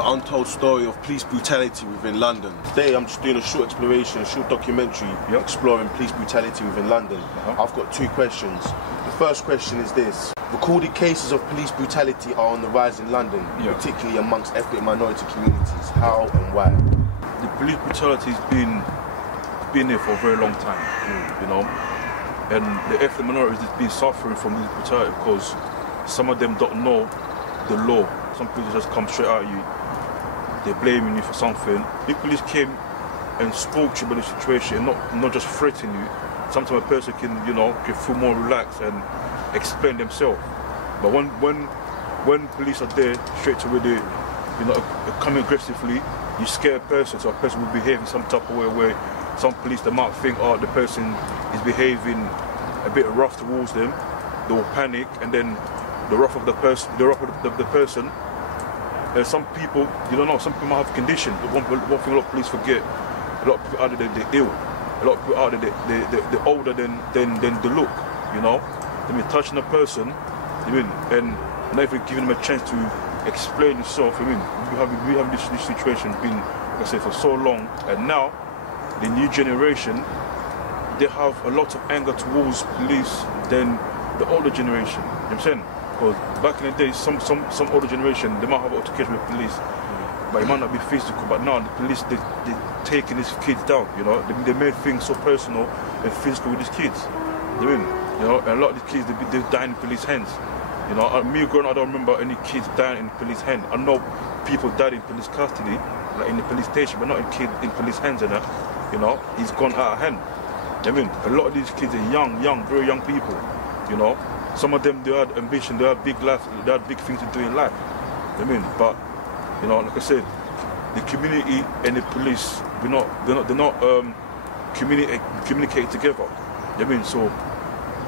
Untold story of police brutality within London. Today I'm just doing a short exploration, a short documentary exploring police brutality within London. I've got two questions. The first question is this. Recorded cases of police brutality are on the rise in London, particularly amongst ethnic minority communities. How and why? The police brutality has been there for a very long time, you know, and the ethnic minorities have been suffering from this brutality because some of them don't know the law. Some people just come straight at you. They're blaming you for something. The police came and spoke to you about the situation, not just threaten you. Sometimes a person can, you know, can feel more relaxed and explain themselves. But when police are there, straight away they, you know, coming aggressively, you scare a person, so a person will behave in some type of way where some police they might think, oh, the person is behaving a bit rough towards them. They will panic, and then the wrath of the person. Some people, you don't know, some people might have condition. One thing a lot of police forget, a lot of people out there, they're ill. A lot of people out there, they're older than they look, you know. I mean, touching a person, I mean, and not even giving them a chance to explain yourself. I mean, we have this situation been, like I say, for so long, and now, the new generation, they have a lot of anger towards police than the older generation, you know what I'm saying? Because back in the day, some older generation, they might have altercation with police, but it might not be physical. But now the police, they're taking these kids down, you know. They made things so personal and physical with these kids. I mean, you know, and a lot of these kids, they're dying in police hands. You know, me growing up, I don't remember any kids dying in police hands. I know people died in police custody, like in the police station, but not in kids in police hands and that. You know, he's gone out of hand. I mean, a lot of these kids are young, very young people, you know. Some of them, they had ambition, they had big life, they had big things to do in life. I mean, but, you know, like I said, the community and the police, they're not communicating together. I mean, so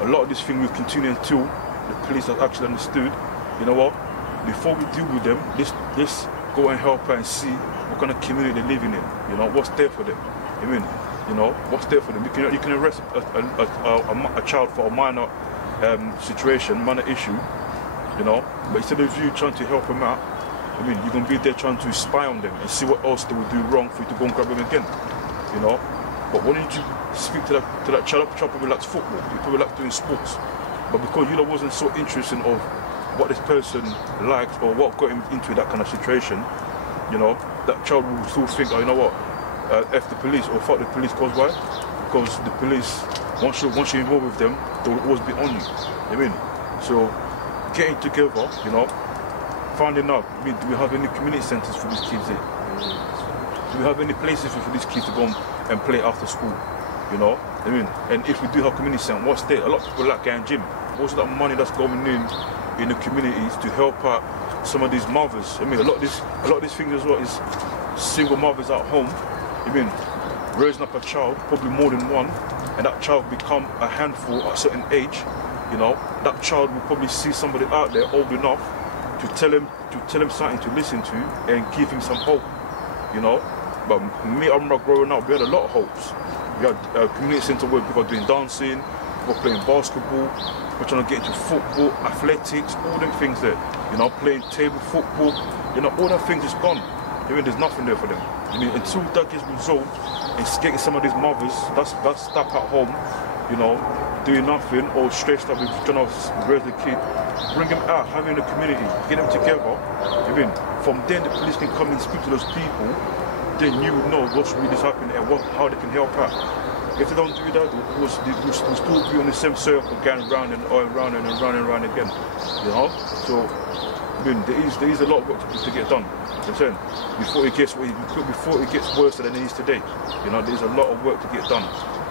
a lot of this thing will continue until the police have actually understood, you know what, before we deal with them, let's go and help her and see what kind of community they're living in, you know, what's there for them. I mean, you know, what's there for them. You can arrest a child for a minor situation, minor issue, you know, but instead of you trying to help them out, I mean, you're going to be there trying to spy on them and see what else they will do wrong for you to go and grab them again, you know. But why don't you speak to that child probably likes football, you probably like doing sports, but because you wasn't so interested of what this person liked or what got him into that kind of situation, you know, that child will still think, oh, you know what, F the police or fuck the police, cause why? Because the police, once you're involved with them, they will always be on you. I mean, so getting together, you know, finding out, I mean, do we have any community centres for these kids here? Do we have any places for these kids to go and play after school? You know, I mean, and if we do have community centre, what's there? A lot of people like going gym. What's that money that's going in the communities to help out some of these mothers? I mean, a lot of these things as well is single mothers at home. I mean, raising up a child, probably more than one, and that child become a handful at a certain age, you know, that child will probably see somebody out there old enough to tell him something to listen to and give him some hope, you know. But me, I remember growing up, we had a lot of hopes. We had a community centre where people are doing dancing, people playing basketball, people trying to get into football, athletics, all them things there, you know, playing table football, you know, all that things is gone. I mean, there's nothing there for them. I mean, until that gets resolved, it's getting some of these mothers that's stuck at home, you know, doing nothing or stressed out with trying to raise the kid, bring them out, having a community, get them together. I mean, from then the police can come and speak to those people. Then you would know what's really happening and how they can help out. If they don't do that, we'll still be on the same circle, going round and round and round and round again. You know? So, I mean, there is a lot of work to get done. I'm saying, before it gets worse than it is today. You know, there's a lot of work to get done.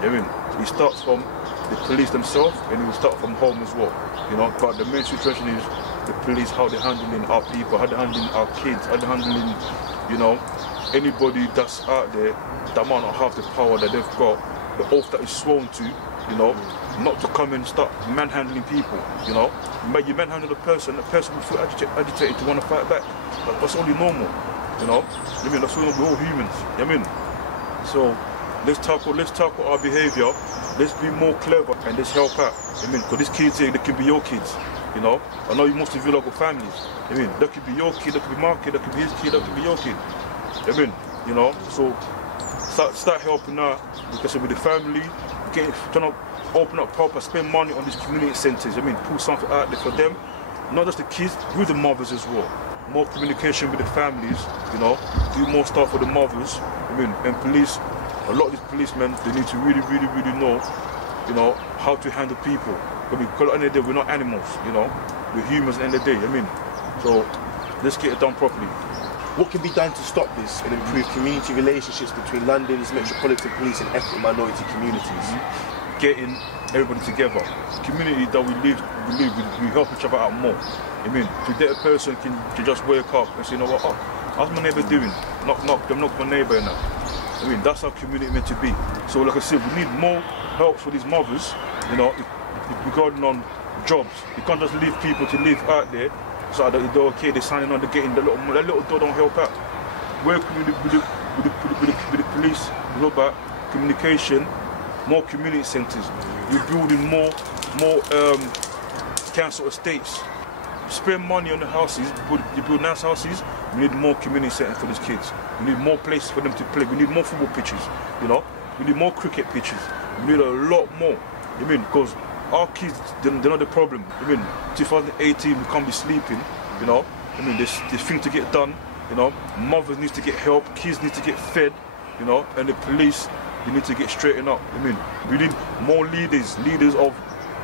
You know what I mean? It starts from the police themselves, and it will start from home as well. You know, but the main situation is the police, how they're handling our people, how they're handling our kids, how they're handling, you know, anybody that's out there that might not have the power that they've got, the oath that is sworn to, you know, not to come and start manhandling people, you know. But you manhandle a person will feel agitated to want to fight back. That's only normal, you know. I mean, that's all, we're all humans, you know what I mean? So let's tackle our behaviour, let's be more clever and let's help out. I mean, because these kids here, they can be your kids, you know. I know most of you local families. I mean, that could be your kid, that could be my kid, that could be his kid, that could be your kid. I mean, you know, so start helping out, because with the family, trying to open up proper, spend money on these community centres. I mean, put something out there for them, not just the kids, with the mothers as well. More communication with the families, you know, do more stuff for the mothers. I mean, and police, a lot of these policemen, they need to really know, you know, how to handle people. I mean, because at the end of the day, we're not animals, you know, we're humans at the end of the day. I mean, so let's get it done properly. What can be done to stop this and improve community relationships between London's Metropolitan Police and ethnic minority communities? Getting everybody together. The community that we live, we help each other out more. I mean, today a person can just wake up and say, you know what, how's my neighbour doing? Knock, them knock my neighbour now. I mean, that's how community meant to be. So like I said, we need more help for these mothers, you know, regarding on jobs. You can't just leave people to live out there. So that they're okay, they're signing on, they're getting that little door don't help out. Working with the police, you know, about communication, more community centres. We're building more council estates. Spend money on the houses, you build nice houses, we need more community centres for these kids. We need more places for them to play. We need more football pitches, you know. We need more cricket pitches. We need a lot more, I mean, because our kids, they're not the problem. I mean, 2018, we can't be sleeping, you know. I mean, there's things to get done, you know. Mothers need to get help, kids need to get fed, you know, and the police, they need to get straightened up. I mean, we need more leaders of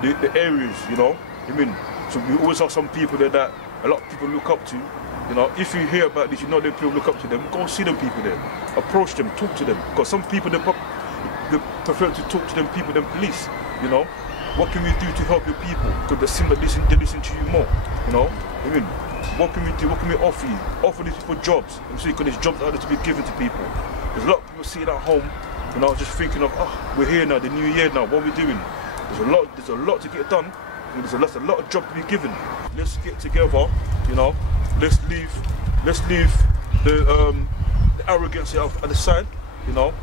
the areas, you know. I mean, so we always have some people there that a lot of people look up to, you know. If you hear about this, you know that people look up to them, go see them people there. Approach them, talk to them. Because some people, they prefer to talk to them people than police, you know. What can we do to help your people? Because they seem like they listen to you more, you know? I mean, what can we do? What can we offer you? Offer these people jobs. You see, because there's jobs out there to be given to people. There's a lot of people sitting at home, you know, just thinking of, oh, we're here now, the new year now, what are we doing? There's a lot to get done. There's a lot of jobs to be given. Let's get together, you know. Let's leave the arrogance at the side, you know.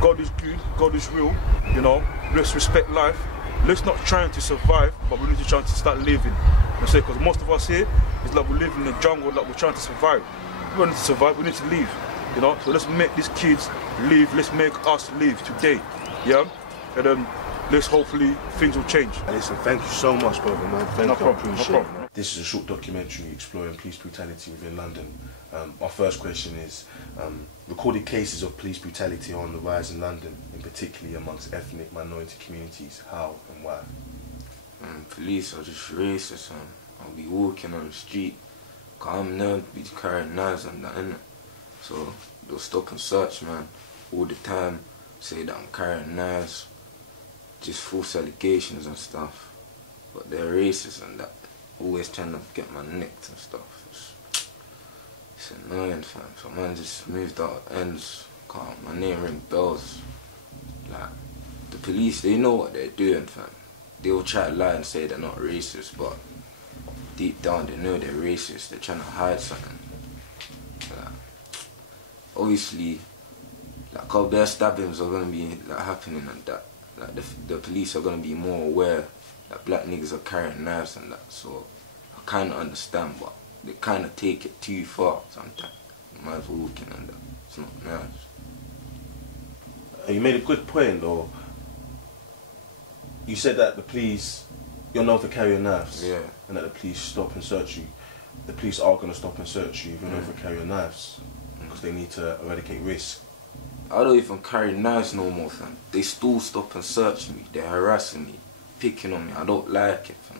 God is good, God is real, you know. Let's respect life. Let's not try to survive, but we need to try to start living. I say, because most of us here, it's like we live in the jungle, like we're trying to survive. We don't need to survive, we need to live, you know. So let's make these kids live, let's make us live today, yeah? And then let's hopefully things will change. Listen, thank you so much, brother, man. Thank you, I appreciate no it. This is a short documentary exploring police brutality within London. Our first question is, recorded cases of police brutality are on the rise in London, in particularly amongst ethnic minority communities. How and why? Police are just racist, and I'll be walking on the street, cause I'm known to be carrying knives and that, innit? So they'll stop and search, man, all the time, say that I'm carrying knives, just false allegations and stuff. But they're racist and that, always trying to get my nicked and stuff. It's annoying, fam. So man just moved out ends, cause my name ring bells. Like, the police, they know what they're doing, fam. They'll try to lie and say they're not racist, but deep down they know they're racist. They're trying to hide something. Like, obviously, like, how their stabbings are gonna be like happening and that. Like, the police are gonna be more aware that black niggas are carrying knives and that. So I kind of understand, but they kind of take it too far sometimes. Man's walking and that. It's not nice. You made a good point, though. You said that the police, you're known for carrying knives. Yeah. And that the police stop and search you. The police are going to stop and search you if you're known for carrying knives. Because they need to eradicate risk. I don't even carry knives no more, fam. They still stop and search me. They're harassing me, picking on me. I don't like it, fam.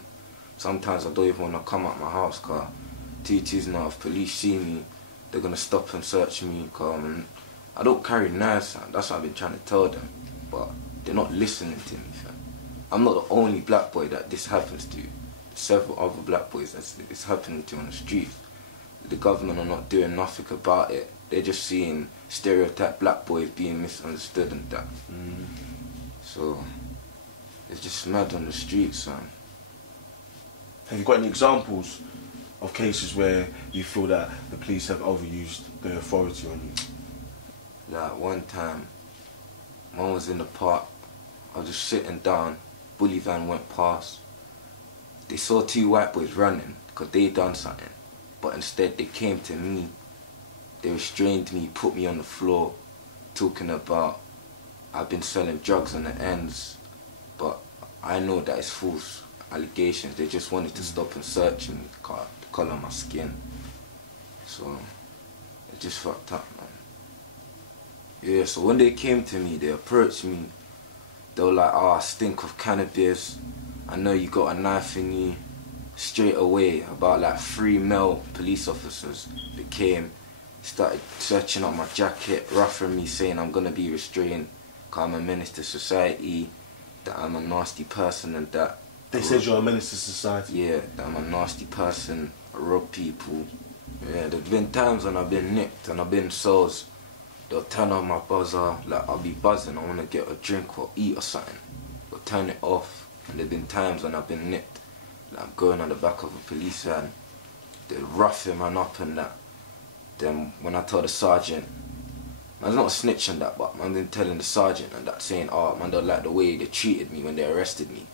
Sometimes I don't even want to come out my house, car. TT's now, if police see me, they're going to stop and search me, car. I don't carry knives, fam. That's what I've been trying to tell them. But they're not listening to me, fam. I'm not the only black boy that this happens to. Several other black boys that it's happening to on the street. The government are not doing nothing about it. They're just seeing stereotype black boys being misunderstood and that. So, it's just mad on the streets, son. Have you got any examples of cases where you feel that the police have overused their authority on you? Like one time, one was in the park, I was just sitting down, bully van went past. They saw two white boys running because they done something, but instead they came to me. They restrained me, put me on the floor, talking about I've been selling drugs on the ends, but I know that it's false allegations. They just wanted to stop and search me, the colour of my skin. So, it just fucked up, man. Yeah, so when they came to me, they approached me. They were like, oh, I stink of cannabis. I know you got a knife in you. Straight away, about like 3 male police officers that came, started searching up my jacket, roughing me, saying I'm gonna be restrained, cause I'm a menace to society, that I'm a nasty person and that. They said you're a menace to society? Yeah, that I'm a nasty person, I rob people. Yeah, there's been times when I've been nicked and I've been cells. They'll turn on my buzzer, like I'll be buzzing, I wanna get a drink or eat or something. They'll turn it off. And there's been times when I've been nicked, like I'm going on the back of a police van, they're roughing man up and that. Then when I tell the sergeant, man's not snitching that, but man been telling the sergeant and that, saying, oh, man don't like the way they treated me when they arrested me.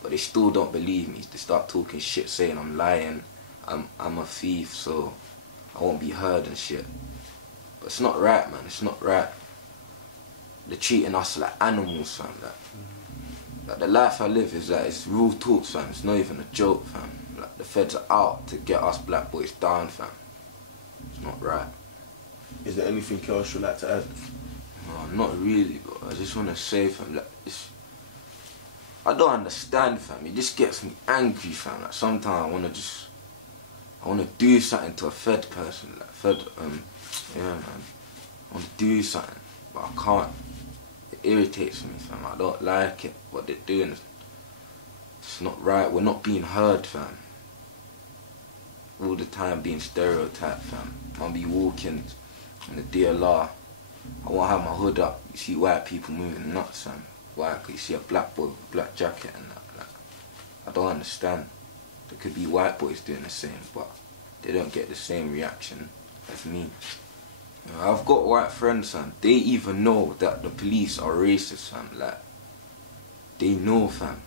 But they still don't believe me. They start talking shit, saying I'm lying, I'm a thief, so I won't be heard and shit. But it's not right, man, it's not right. They're treating us like animals, fam. Like the life I live is like, it's real talk, fam. It's not even a joke, fam. Like the feds are out to get us black boys down, fam. It's not right. Is there anything else you'd like to add? No, not really, but I just want to say, fam, like, I don't understand, fam. It just gets me angry, fam. Like sometimes I want to do something to a fed person, like yeah, man. I want to do something, but I can't. It irritates me, fam. I don't like it. What they're doing, it's not right. We're not being heard, fam. All the time being stereotyped, fam. I'll be walking in the DLR. I won't have my hood up. You see white people moving nuts, fam. Why? Because you see a black boy with a black jacket and that. Like, I don't understand. There could be white boys doing the same, but they don't get the same reaction as me. I've got white friends, fam. They even know that the police are racist, fam. Like, they know, fam.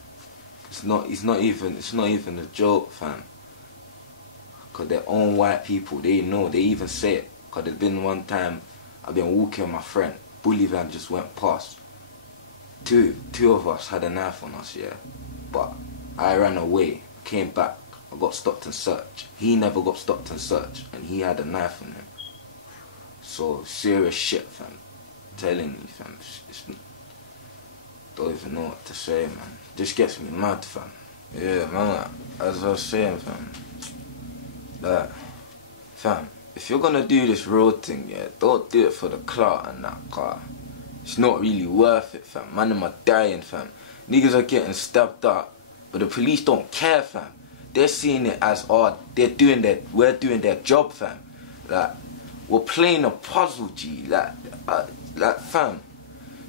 It's not even a joke, fam. Cause their own white people, they know. They even say it. Cause there's been one time I've been walking with my friend. Bully van just went past. Two of us had a knife on us, yeah. But I ran away, came back. I got stopped and searched. He never got stopped and searched, and he had a knife on him. So, serious shit, fam. I'm telling you, fam. Don't even know what to say, man. Just gets me mad, fam. Yeah, man, as I was saying, fam. Like, fam, if you're gonna do this road thing, yeah, don't do it for the clout and that car. It's not really worth it, fam. Man, am I dying, fam. Niggas are getting stabbed up, but the police don't care, fam. They're seeing it as, oh, we're doing their job, fam. Like, we're playing a puzzle, G. Like, fam,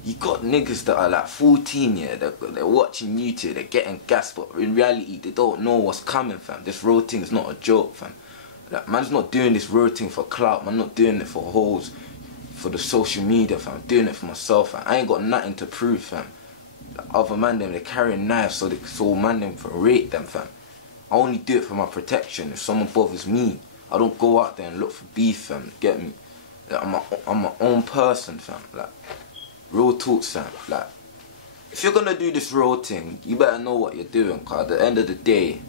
you got niggas that are like 14, yeah, they're watching YouTube, they're getting gas, but in reality, they don't know what's coming, fam. This road thing is not a joke, fam. Like, man's not doing this road thing for clout, man, not doing it for hoes, for the social media, fam. I'm doing it for myself, fam. I ain't got nothing to prove, fam. Like, other man them, they're carrying knives so man them can rape them, fam. I only do it for my protection. If someone bothers me, I don't go out there and look for beef, fam. Get me? I'm my own person, fam. Like, real talk, fam. Like, if you're gonna do this real thing, you better know what you're doing. Cause at the end of the day,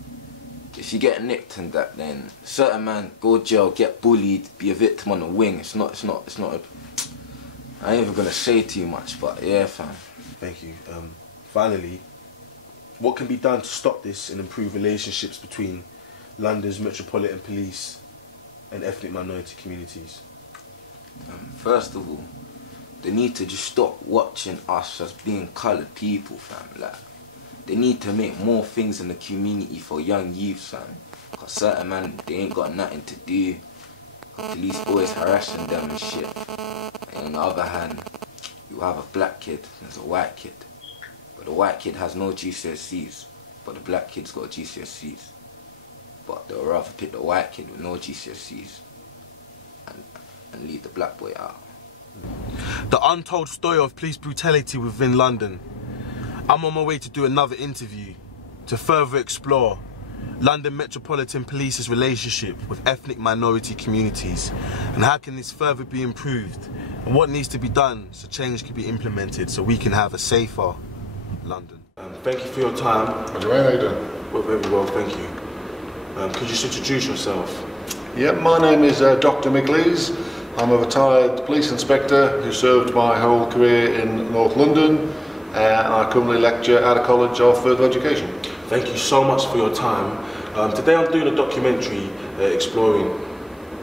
if you get nicked and that, then certain man go jail, get bullied, be a victim on the wing. It's not. I ain't even gonna say too much, but yeah, fam. Thank you. Finally, what can be done to stop this and improve relationships between London's Metropolitan Police and ethnic minority communities? First of all, they need to just stop watching us as being coloured people, fam. Like, they need to make more things in the community for young youth, fam. Cause certain man, they ain't got nothing to do. Police always harassing them and shit. And on the other hand, you have a black kid, there's a white kid. But the white kid has no GCSEs, but the black kid's got GCSEs. But they'll rather pick the white kid with no GCSEs and leave the black boy out. The untold story of police brutality within London. I'm on my way to do another interview to further explore London Metropolitan Police's relationship with ethnic minority communities and how can this further be improved and what needs to be done so change can be implemented so we can have a safer London. Thank you for your time. Jermaine, how you doing? Well, very well, thank you. Could you just introduce yourself? Yeah, my name is Dr. Mick Lees. I'm a retired police inspector who served my whole career in North London and I currently lecture at a college of further education. Thank you so much for your time. Today I'm doing a documentary exploring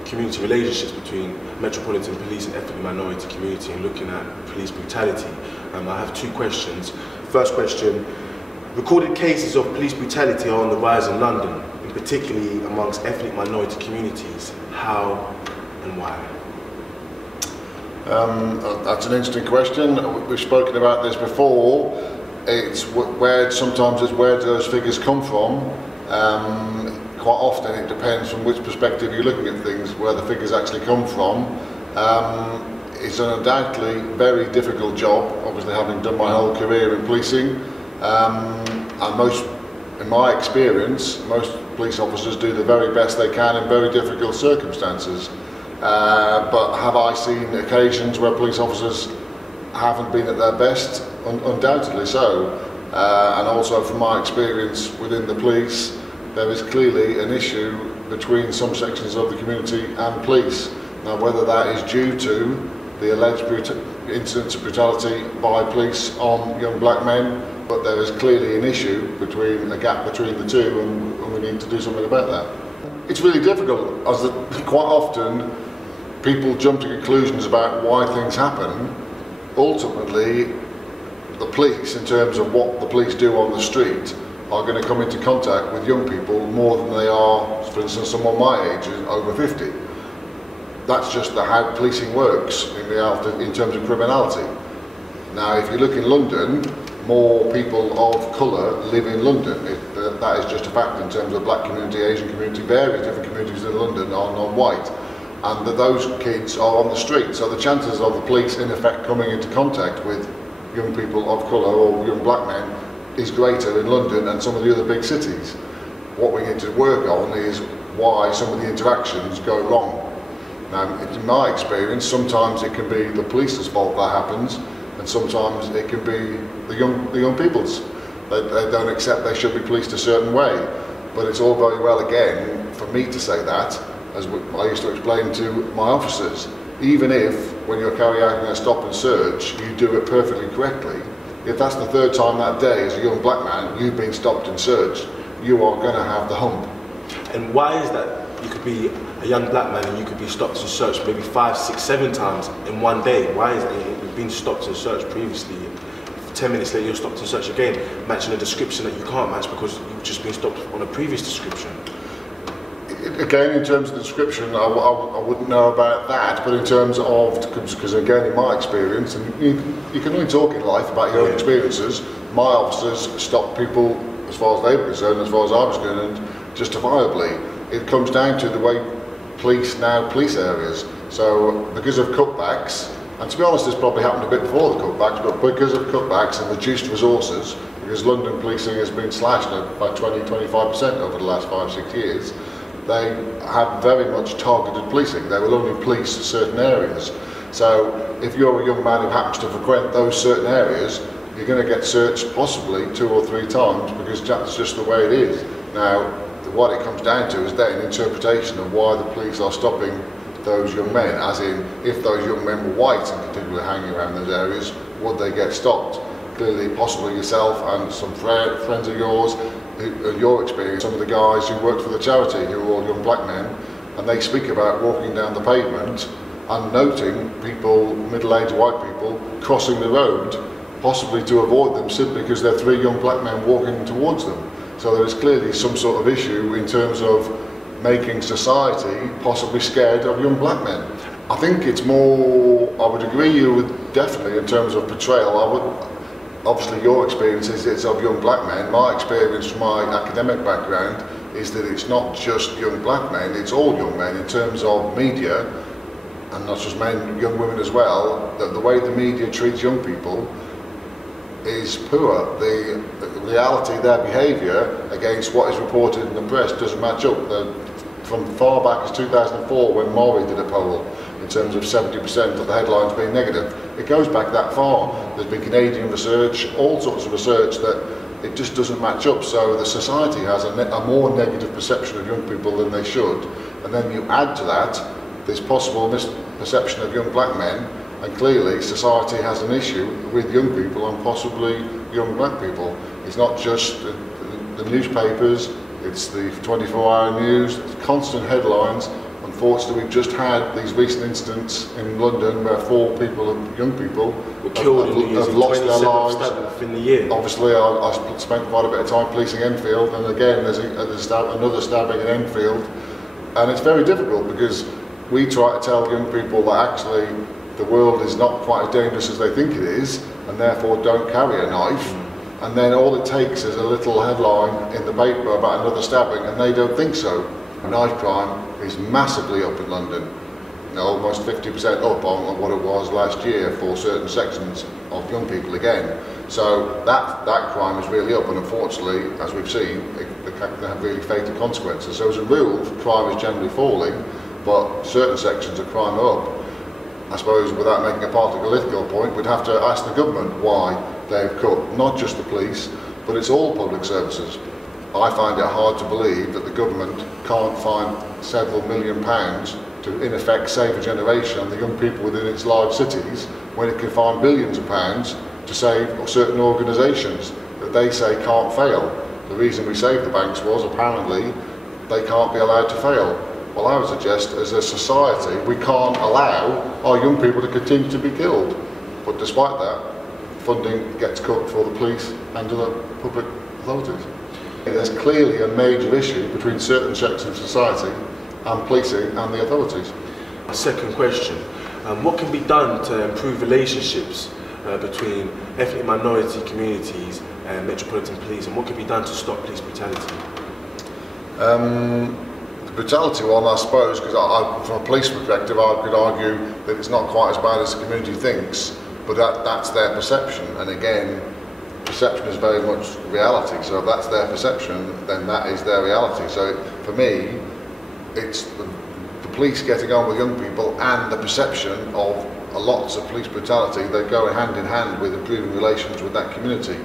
community relationships between Metropolitan Police and ethnic minority community and looking at police brutality. I have two questions. First question, recorded cases of police brutality are on the rise in London, and particularly amongst ethnic minority communities. How and why? That's an interesting question. We've spoken about this before. It's sometimes it's where those figures come from. Quite often it depends from which perspective you're looking at things, where the figures actually come from. It's an undoubtedly very difficult job, obviously having done my whole career in policing. In my experience, most police officers do the very best they can in very difficult circumstances. But have I seen occasions where police officers haven't been at their best? Undoubtedly so. And also from my experience within the police, there is clearly an issue between some sections of the community and police. Now, whether that is due to the alleged incidents of brutality by police on young black men, but there is clearly an issue a gap between the two, and we need to do something about that. It's really difficult, as quite often people jump to conclusions about why things happen. Ultimately, the police, in terms of what the police do on the street, are going to come into contact with young people more than they are, for instance, someone my age, over 50. That's just how policing works in reality in terms of criminality. Now, if you look in London, more people of colour live in London. That is just a fact in terms of black community, Asian community, various different communities in London are non-white. And those kids are on the street. So the chances of the police in effect coming into contact with young people of colour or young black men is greater in London and some of the other big cities. What we need to work on is why some of the interactions go wrong. Now, in my experience, sometimes it can be the police's fault that happens, and sometimes it can be the young people's. They don't accept they should be policed a certain way. But it's all very well, again, for me to say that, as I used to explain to my officers. Even if, when you're carrying out a stop and search, you do it perfectly correctly, if that's the third time that day as a young black man you've been stopped and searched, you are going to have the hump. And why is that? You could be a young black man and you could be stopped and searched maybe 5, 6, 7 times in one day. Why is it you've been stopped and searched previously? 10 minutes later you're stopped and searched again, matching a description that you can't match because you've just been stopped on a previous description. Again, in terms of the description, I wouldn't know about that, but in terms of, because again, in my experience, and you can only talk in life about your own experiences, my officers stopped people, as far as they were concerned, as far as I was concerned, justifiably. It comes down to the way police now police areas. So, because of cutbacks, and to be honest, this probably happened a bit before the cutbacks, but because of cutbacks and reduced resources, because London policing has been slashed about 20–25% over the last 5–6 years, they have very much targeted policing. They will only police certain areas. So if you're a young man who happens to frequent those certain areas, you're going to get searched possibly 2 or 3 times, because that's just the way it is. Now, what it comes down to is then an interpretation of why the police are stopping those young men, as in, if those young men were white and particularly hanging around those areas, would they get stopped? Clearly, possibly yourself and some friends of yours, in your experience, some of the guys who worked for the charity, who are all young black men, and they speak about walking down the pavement and noting people, middle-aged white people, crossing the road, possibly to avoid them simply because they're 3 young black men walking towards them. So there is clearly some sort of issue in terms of making society possibly scared of young black men. I think it's more, I would agree you with definitely in terms of portrayal. Obviously your experience is of young black men. My experience from my academic background is that it's not just young black men, it's all young men in terms of media, and not just men, young women as well, that the way the media treats young people is poor. The reality, their behaviour against what is reported in the press doesn't match up. From far back as 2004, when Maury did a poll in terms of 70% of the headlines being negative, it goes back that far. There's been Canadian research, all sorts of research, that it just doesn't match up. So the society has a more negative perception of young people than they should, and then you add to that this possible misperception of young black men, and clearly society has an issue with young people and possibly young black people. It's not just the newspapers, it's the 24-hour news, it's constant headlines. Unfortunately, we've just had these recent incidents in London where 4 people, young people, were killed have lost their lives. Within the year. Obviously, I spent quite a bit of time policing Enfield, and again, there's another stabbing in Enfield, and it's very difficult because we try to tell young people that actually the world is not quite as dangerous as they think it is, and therefore don't carry a knife. And then all it takes is a little headline in the paper about another stabbing, and they don't think so. Knife crime is massively up in London, almost 50% up on what it was last year for certain sections of young people again. So that crime is really up, and unfortunately, as we've seen, it can have really fatal consequences. So as a rule, crime is generally falling, but certain sections of crime are up. I suppose without making a political point, we'd have to ask the government why they've cut not just the police, but it's all public services. I find it hard to believe that the government can't find several £million to in effect save a generation and the young people within its large cities, when it can find billions of pounds to save certain organisations that they say can't fail. The reason we saved the banks was apparently they can't be allowed to fail. Well, I would suggest as a society we can't allow our young people to continue to be killed. But despite that, funding gets cut for the police and other public authorities. There's clearly a major issue between certain sections of society and policing and the authorities. Second question, what can be done to improve relationships between ethnic minority communities and Metropolitan Police, and what can be done to stop police brutality? The brutality one, I suppose, because from a police perspective I could argue that it's not quite as bad as the community thinks, but that's their perception, and again, perception is very much reality. So if that's their perception, then that is their reality. So for me, it's the police getting on with young people and the perception of lots of police brutality. They go hand in hand with improving relations with that community.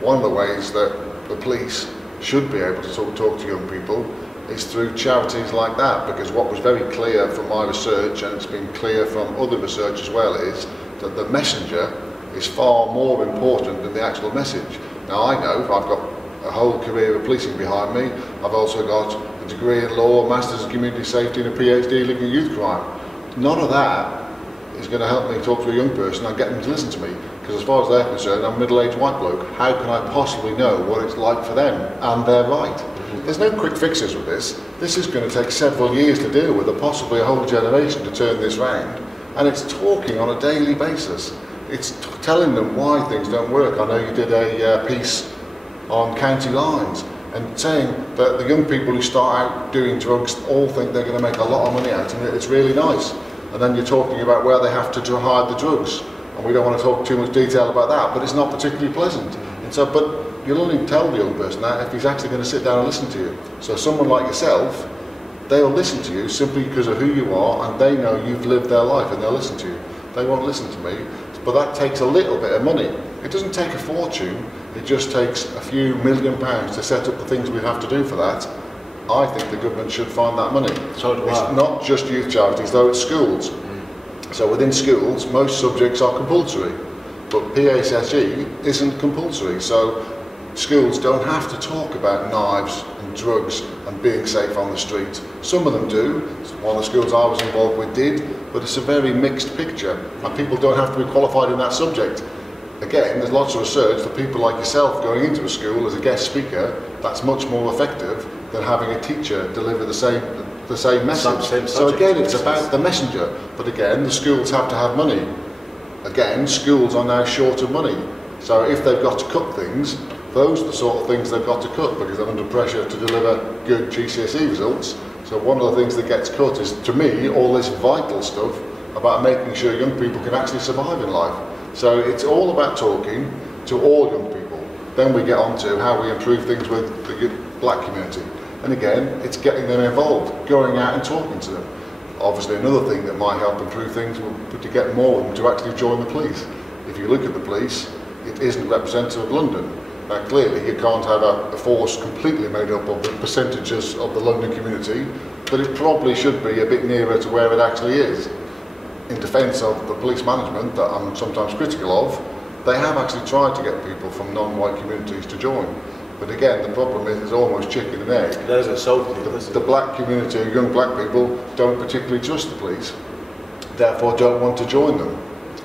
One of the ways that the police should be able to talk to young people is through charities like that, because what was very clear from my research, and it's been clear from other research as well, is that the messenger is far more important than the actual message. Now I know I've got a whole career of policing behind me. I've also got a degree in law, a master's in community safety and a PhD looking at youth crime. None of that is going to help me talk to a young person and get them to listen to me, because as far as they're concerned, I'm a middle-aged white bloke. How can I possibly know what it's like for them? And they're right. There's no quick fixes with this. This is going to take several years to deal with, or possibly a whole generation to turn this round. And it's talking on a daily basis. It's telling them why things don't work. I know you did a piece on county lines and saying that the young people who start out doing drugs all think they're going to make a lot of money out of it. It's really nice. And then you're talking about where they have to hide the drugs. And we don't want to talk too much detail about that, but it's not particularly pleasant. And so, but you'll only tell the young person that if he's actually going to sit down and listen to you. So someone like yourself they'll listen to you simply because of who you are, and they know you've lived their life and they'll listen to you. They won't listen to me, but that takes a little bit of money. It doesn't take a fortune, it just takes a few £1 million to set up the things we have to do for that. I think the government should find that money. So do I. It's not just youth charities, though, it's schools. So within schools, most subjects are compulsory, but PSHE isn't compulsory. So schools don't have to talk about knives and drugs and being safe on the street. Some of them do. One of the schools I was involved with did, but it's a very mixed picture, and people don't have to be qualified in that subject. Again, there's lots of research that people like yourself going into a school as a guest speaker, that's much more effective than having a teacher deliver the same message. So again, it's about the messenger, but again, the schools have to have money. Again, schools are now short of money. So if they've got to cut things, those are the sort of things they've got to cut because they're under pressure to deliver good GCSE results. So one of the things that gets cut is, to me, all this vital stuff about making sure young people can actually survive in life. So it's all about talking to all young people. Then we get on to how we improve things with the black community. And again, it's getting them involved, going out and talking to them. Obviously, another thing that might help improve things would be to get more of them to actually join the police. If you look at the police, it isn't representative of London. Now, clearly, you can't have a force completely made up of the percentages of the London community, but it probably should be a bit nearer to where it actually is. In defence of the police management that I'm sometimes critical of, they have actually tried to get people from non-white communities to join. But again, the problem is it's almost chicken and egg. That doesn't solve it. The black community, young black people, don't particularly trust the police, therefore don't want to join them.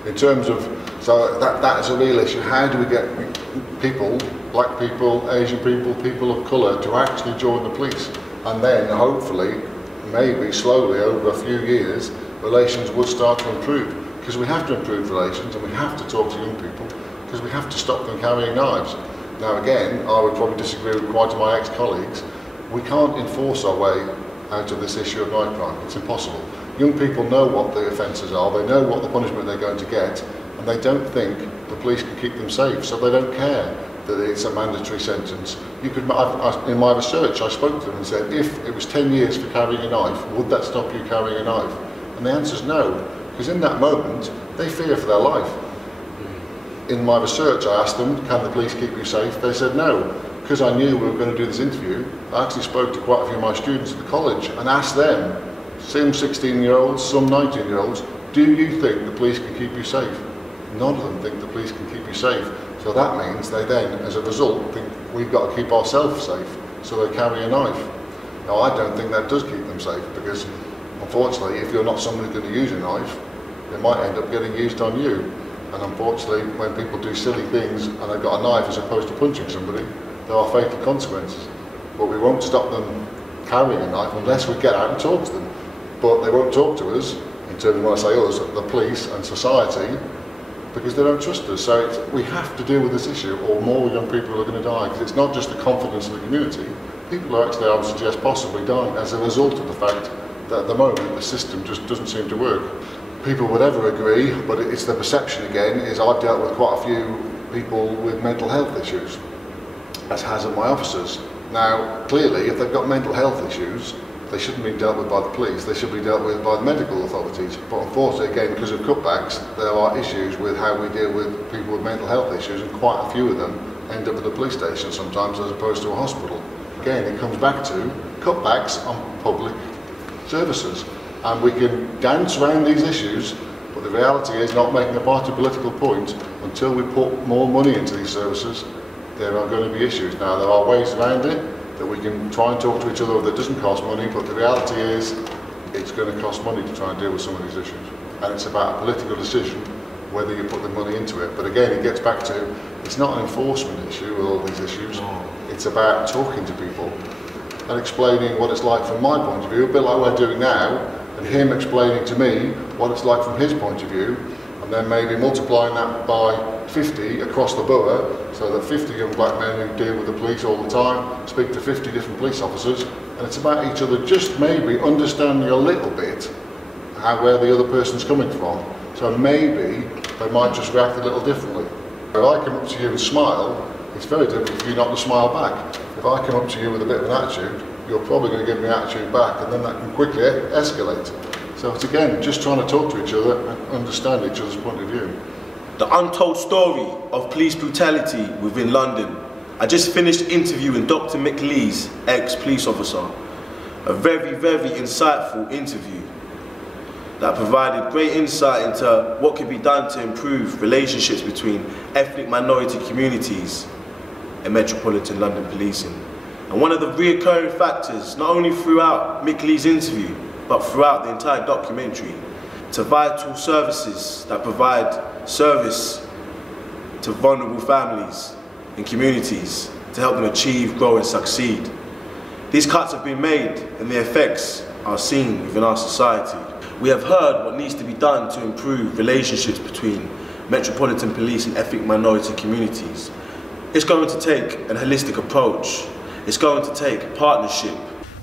In terms of, so that is a real issue. How do we get people, black people, Asian people, people of colour, to actually join the police? And then hopefully, maybe slowly over a few years, relations would start to improve. Because we have to improve relations and we have to talk to young people because we have to stop them carrying knives. Now again, I would probably disagree with quite a my ex-colleagues. We can't enforce our way out of this issue of knife crime. It's impossible. Young people know what the offences are, they know what the punishment they're going to get, and they don't think the police can keep them safe, so they don't care that it's a mandatory sentence. You could, in my research, I spoke to them and said, if it was 10 years for carrying a knife, would that stop you carrying a knife? And the answer is no, because in that moment, they fear for their life. In my research, I asked them, can the police keep you safe? They said no. Because I knew we were going to do this interview, I actually spoke to quite a few of my students at the college and asked them, some 16-year-olds, some 19-year-olds, do you think the police can keep you safe? None of them think the police can keep you safe. So that means they then, as a result, think we've got to keep ourselves safe, so they carry a knife. Now, I don't think that does keep them safe, because unfortunately, if you're not someone who's going to use a knife, it might end up getting used on you. And unfortunately, when people do silly things and they've got a knife as opposed to punching somebody, there are fatal consequences. But we won't stop them carrying a knife unless we get out and talk to them. But they won't talk to us, in terms of when I say us, the police and society, because they don't trust us. So we have to deal with this issue, or more young people are going to die, because it's not just the confidence of the community. People are actually, I would suggest, possibly dying as a result of the fact that at the moment the system just doesn't seem to work. People would ever agree, but it's the perception again, is I've dealt with quite a few people with mental health issues, as has my officers. Now, clearly, if they've got mental health issues, they shouldn't be dealt with by the police, they should be dealt with by the medical authorities. But unfortunately, again, because of cutbacks, there are issues with how we deal with people with mental health issues, and quite a few of them end up at the police station sometimes as opposed to a hospital. Again, it comes back to cutbacks on public services. And we can dance around these issues, but the reality is, not making a party political point, until we put more money into these services, there are going to be issues. Now, there are ways around it that we can try and talk to each other that doesn't cost money, but the reality is it's going to cost money to try and deal with some of these issues. And it's about a political decision whether you put the money into it. But again, it gets back to, it's not an enforcement issue with all these issues, it's about talking to people and explaining what it's like from my point of view, a bit like we're doing now, and him explaining to me what it's like from his point of view, and then maybe multiplying that by 50 across the borough, so that 50 young black men who deal with the police all the time speak to 50 different police officers, and it's about each other just maybe understanding a little bit where the other person's coming from. So maybe they might just react a little differently. If I come up to you and smile, it's very difficult for you not to smile back. If I come up to you with a bit of an attitude, you're probably going to give me attitude back, and then that can quickly escalate. So it's again just trying to talk to each other and understand each other's point of view. The untold story of police brutality within London. I just finished interviewing Dr. Mick Lees, ex-police officer. A very, very insightful interview that provided great insight into what could be done to improve relationships between ethnic minority communities and Metropolitan London policing. And one of the reoccurring factors, not only throughout Mick Lees' interview, but throughout the entire documentary, to vital services that provide service to vulnerable families and communities to help them achieve, grow and succeed. These cuts have been made and the effects are seen within our society. We have heard what needs to be done to improve relationships between Metropolitan Police and ethnic minority communities. It's going to take a holistic approach. It's going to take a partnership.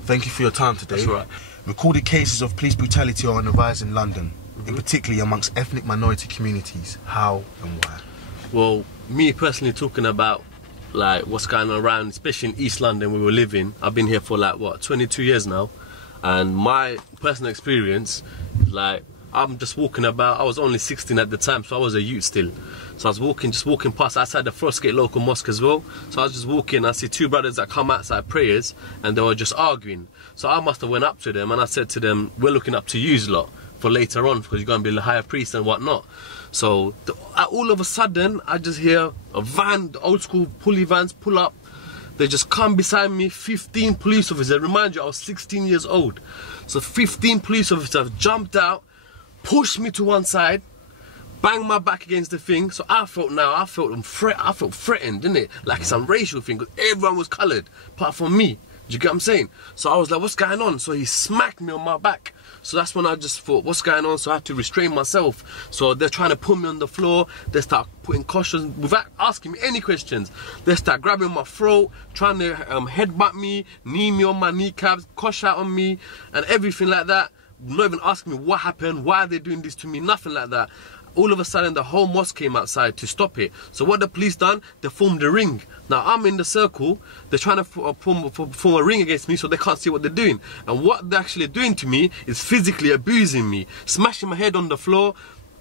Thank you for your time today. That's right. Recorded cases of police brutality are on the rise in London, in particularly amongst ethnic minority communities. How and why? Well, me personally talking about like what's going on around, especially in East London where we're living. I've been here for like what, 22 years now, and my personal experience, like I'm just walking about. I was only 16 at the time, so I was a youth still. So I was just walking past outside the Frostgate local mosque as well. So I was just walking, I see two brothers that come outside prayers and they were just arguing. So I must have went up to them and I said to them, we're looking up to you lot for later on because you're going to be the higher priest and whatnot. So all of a sudden, I just hear a van, the old school pulley vans pull up. They just come beside me, 15 police officers. Remind you, I was 16 years old. So 15 police officers jumped out, pushed me to one side, banged my back against the thing. So I felt threatened, didn't it? Like it's some racial thing, because everyone was coloured, apart from me. Do you get what I'm saying? So I was like, what's going on? So he smacked me on my back. So that's when I just thought, what's going on? So I had to restrain myself. So they're trying to put me on the floor. They start putting cautions without asking me any questions. They start grabbing my throat, trying to headbutt me, knee me on my kneecaps, cosh out on me, and everything like that. Not even asking me what happened, why are they doing this to me, nothing like that. All of a sudden, the whole mosque came outside to stop it. So what the police done, they formed a ring. Now, I'm in the circle. They're trying to form a ring against me so they can't see what they're doing. And what they're actually doing to me is physically abusing me, smashing my head on the floor,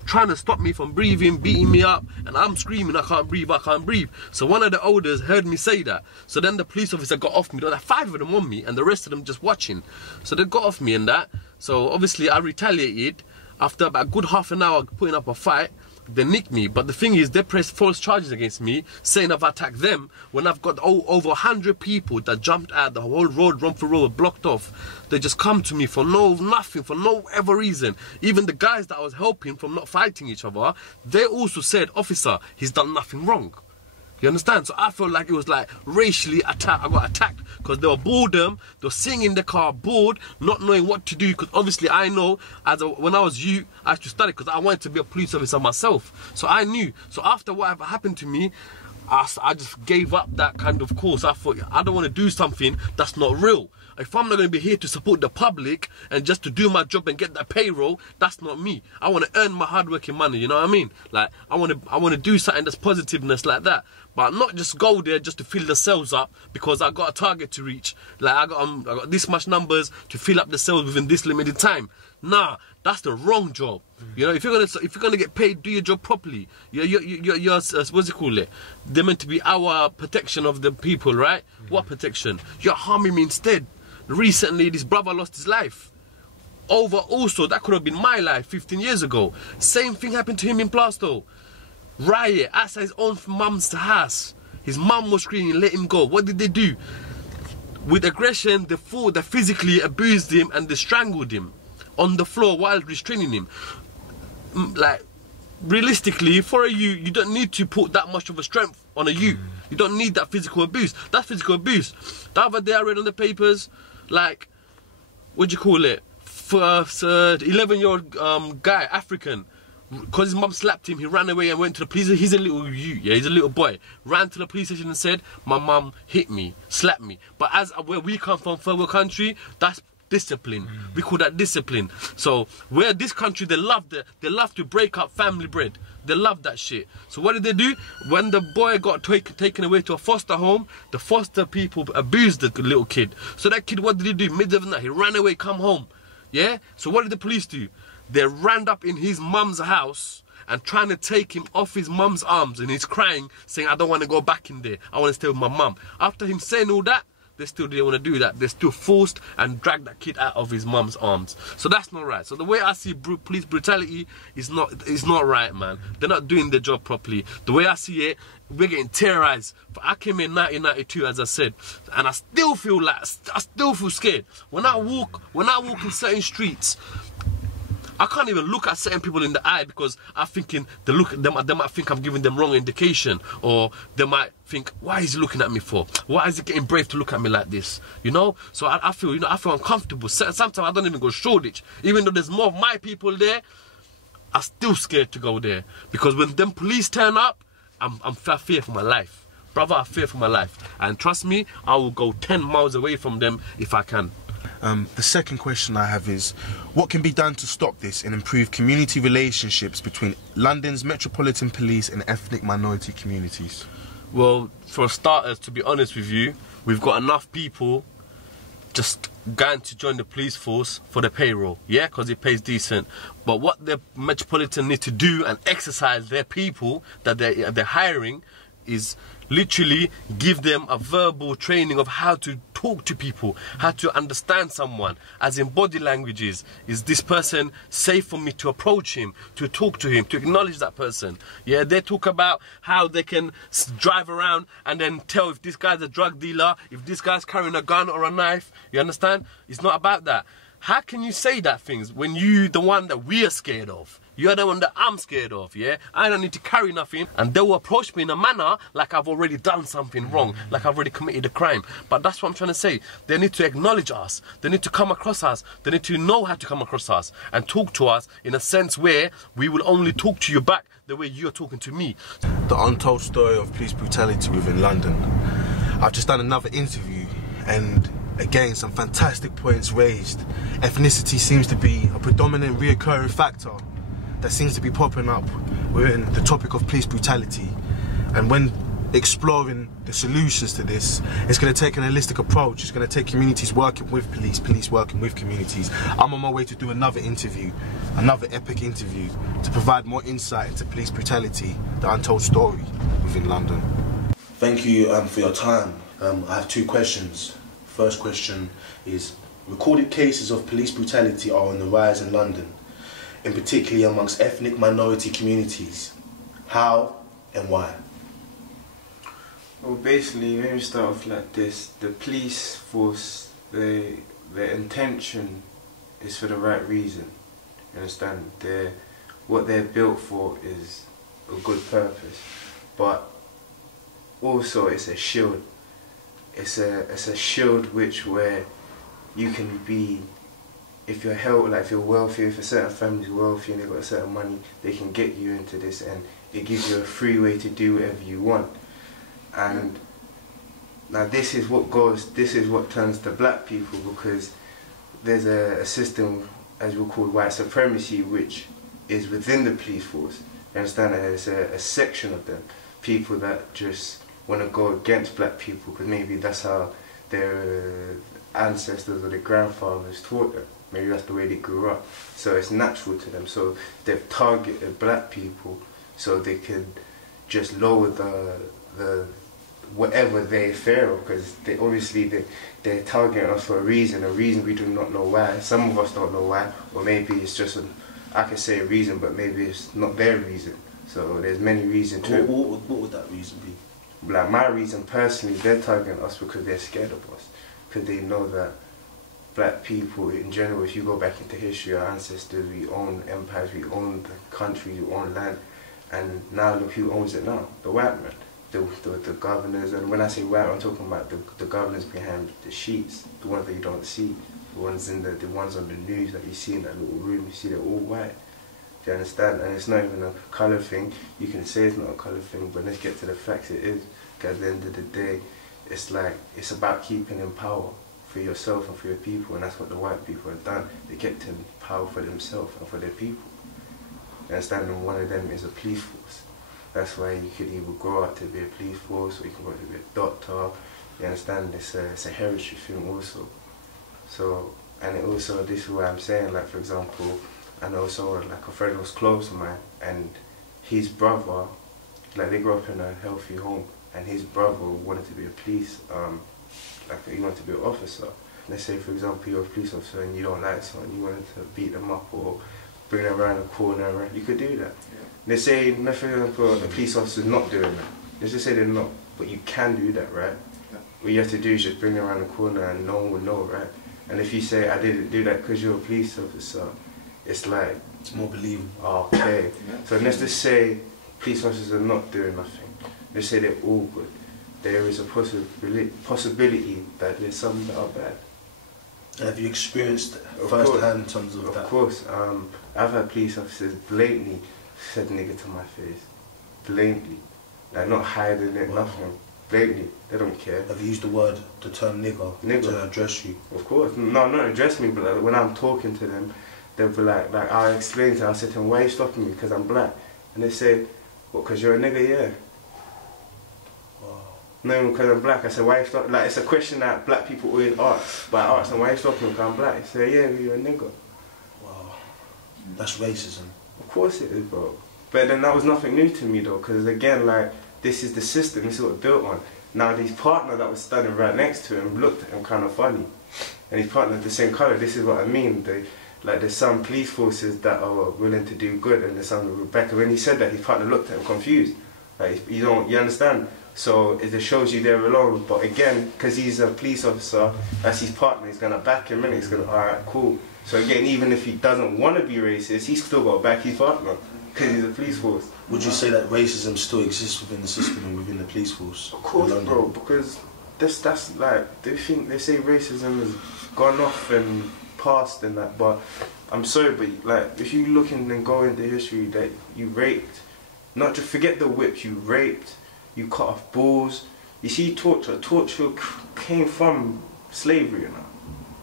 trying to stop me from breathing, beating me up, and I'm screaming, I can't breathe, I can't breathe. So one of the elders heard me say that. So then the police officer got off me. There were like 5 of them on me, and the rest of them just watching. So they got off me and that. So obviously I retaliated. After about a good half an hour putting up a fight, they nicked me. But the thing is, they pressed false charges against me, saying I've attacked them, when I've got over 100 people that jumped out, the whole road, Romford Road, blocked off. They just come to me for nothing, for no ever reason. Even the guys that I was helping from not fighting each other, they also said, officer, he's done nothing wrong. You understand? So I felt like it was like racially attacked. I got attacked because they were boredom. They were sitting in the car bored, not knowing what to do. Because obviously I know, when I was youth, I used to study because I wanted to be a police officer myself. So I knew. So after whatever happened to me, I just gave up that kind of course. I thought, I don't want to do something that's not real. If I'm not going to be here to support the public and just to do my job and get that payroll, that's not me. I want to earn my hard-working money, you know what I mean? Like, I want to do something that's positiveness like that. But not just go there just to fill the cells up because I got a target to reach. Like, I got this much numbers to fill up the cells within this limited time. Nah, that's the wrong job. You know, if you're gonna get paid, do your job properly. You're what's it called? They're meant to be our protection of the people, right? What protection? You're harming me instead. Recently, this brother lost his life. Also, that could have been my life 15 years ago. Same thing happened to him in Plaistow. Riot outside his own mum's house. His mum was screaming, let him go. What did they do? With aggression, they physically abused him and they strangled him on the floor while restraining him. Like, realistically, for a youth, you don't need to put that much of a strength on a youth. You don't need that physical abuse. That's physical abuse. The other day I read on the papers, like, what do you call it? 11-year-old guy, African, because his mum slapped him, he ran away and went to the police. He's a little youth, yeah, he's a little boy. Ran to the police station and said, my mum hit me, slapped me. But as where we come from, third world country, that's discipline. We call that discipline. So where this country, they love to break up family bread. They love that shit. So what did they do? When the boy got taken away to a foster home, the foster people abused the little kid. So that kid, what did he do? Middle of the night, he ran away, come home. Yeah? So what did the police do? They ran up in his mum's house and trying to take him off his mum's arms, and he's crying, saying, I don't want to go back in there. I want to stay with my mum. After him saying all that, they still didn't want to do that. They still forced and dragged that kid out of his mum's arms. So that's not right. So the way I see police brutality is not right, man. They're not doing their job properly. The way I see it, we're getting terrorized. I came in 1992, as I said, and I still feel scared. When I walk in certain streets, I can't even look at certain people in the eye because I'm thinking they might think I'm giving them wrong indication, or they might think, why is he looking at me for? Why is he getting brave to look at me like this? You know? So I feel uncomfortable. Sometimes I don't even go Shoreditch, even though there's more of my people there. I'm still scared to go there because when them police turn up, I fear for my life, brother. I fear for my life, and trust me, I will go 10 miles away from them if I can. The second question I have is, what can be done to stop this and improve community relationships between London's Metropolitan Police and ethnic minority communities? Well, for starters, to be honest with you, we've got enough people just going to join the police force for the payroll, yeah, because it pays decent. But what the Metropolitan need to do and exercise their people that they're hiring is literally give them a verbal training of how to talk to people, how to understand someone, as in body languages. Is this person safe for me to approach him, to talk to him, to acknowledge that person? Yeah, they talk about how they can drive around and then tell if this guy's a drug dealer, if this guy's carrying a gun or a knife. You understand? It's not about that. How can you say that things when you the one that we are scared of? You're the one that I'm scared of, yeah? I don't need to carry nothing, and they will approach me in a manner like I've already done something wrong, like I've already committed a crime. But that's what I'm trying to say. They need to acknowledge us. They need to come across us. They need to know how to come across us and talk to us in a sense where we will only talk to you back the way you're talking to me. The untold story of police brutality within London. I've just done another interview, and again, some fantastic points raised. Ethnicity seems to be a predominant reoccurring factor that seems to be popping up within the topic of police brutality. And when exploring the solutions to this, it's going to take an holistic approach. It's going to take communities working with police, police working with communities. I'm on my way to do another interview, another epic interview, to provide more insight into police brutality, the untold story within London. Thank you for your time. I have two questions. First question is, recorded cases of police brutality are on the rise in London, in particularly amongst ethnic minority communities. How and why? Well, basically, when we start off like this, the police force, their intention is for the right reason. You understand? What they're built for is a good purpose, but also it's a shield. It's a shield where you can be, if you're healthy, like if you're wealthy, if a certain family's wealthy and they've got a certain money, they can get you into this, and it gives you a free way to do whatever you want. And now this is what turns to black people, because there's a system, as we'll call white supremacy, which is within the police force. You understand that there's a section of them, people that just want to go against black people because maybe that's how their ancestors or their grandfathers taught them. Maybe that's the way they grew up. So it's natural to them. So they've targeted black people so they can just lower the whatever they fear of, because they're targeting us for a reason we do not know why. Some of us don't know why, or maybe it's just I could say a reason, but maybe it's not their reason. So there's many reasons to it. What would that reason be? Like my reason personally, they're targeting us because they're scared of us, because they know that black people in general, if you go back into history, our ancestors, we own empires, we own the country, we own land, and now look who owns it now, the white man, the governors. And when I say white, I'm talking about the governors behind the sheets, the ones that you don't see, the ones on the news that you see in that little room, you see they're all white. Do you understand? And it's not even a colour thing. You can say it's not a colour thing, but let's get to the facts. It is. Because at the end of the day, it's about keeping in power for yourself and for your people, and that's what the white people have done. They kept in power for themselves and for their people. You understand? And one of them is a police force. That's why you could either grow up to be a police force, or you can grow up to be a doctor. You understand? It's a hereditary thing also. So, and it also, this is what I'm saying, like for example, I know someone, like a friend was close to mine, and his brother, like they grew up in a healthy home, and his brother wanted to be a police, like he wanted to be an officer. Let's say for example you're a police officer and you don't like someone, you wanted to beat them up or bring them around the corner, you could do that. Yeah. Let's say, for example, the police officer's not doing that. Let's just say they're not, but you can do that, right? Yeah. What you have to do is just bring them around the corner and no one will know, right? And if you say, I didn't do that because you're a police officer, it's like... It's more believable. Okay. Yeah. So let's just say police officers are not doing nothing. Let's say they're all good. There is a possibility that there's some that are bad. And have you experienced firsthand in terms of that? Of course. I've had police officers blatantly said nigger to my face. Blatantly. Like not hiding it, nothing. Blatantly. They don't care. Have you used the term nigger to address you? Of course. No, not address me, but like, when I'm talking to them, they'll be like I'll explain to them, I'll say to them, why are you stopping me? Because I'm black. And they say, what, because you're a nigger? Yeah. No, because I'm black. I said, why you stopping? Like, it's a question that black people always ask. But I ask them, why you stopping? Because I'm black. They say, yeah, you're a nigger. Wow. That's racism. Of course it is, bro. But then that was nothing new to me, though, because again, like, this is the system, this is what it's built on. Now, his partner that was standing right next to him looked at him kind of funny. And his partner's the same colour. This is what I mean. Like, there's some police forces that are willing to do good, and there's some Rebecca. When he said that, his partner looked at him confused. Like, you understand? So it just shows you they're alone. But again, because he's a police officer, that's his partner, he's going to back him in. He's going to, alright, cool. So again, even if he doesn't want to be racist, he's still got to back his partner, because he's a police force. Would you say that racism still exists within the system and within the police force? Of course, bro, because that's like, they say racism has gone off and past and that, but I'm sorry, but like, if you look and then go into history, that you raped, not to forget the whips, you raped, you cut off balls. You see, torture came from slavery, you know.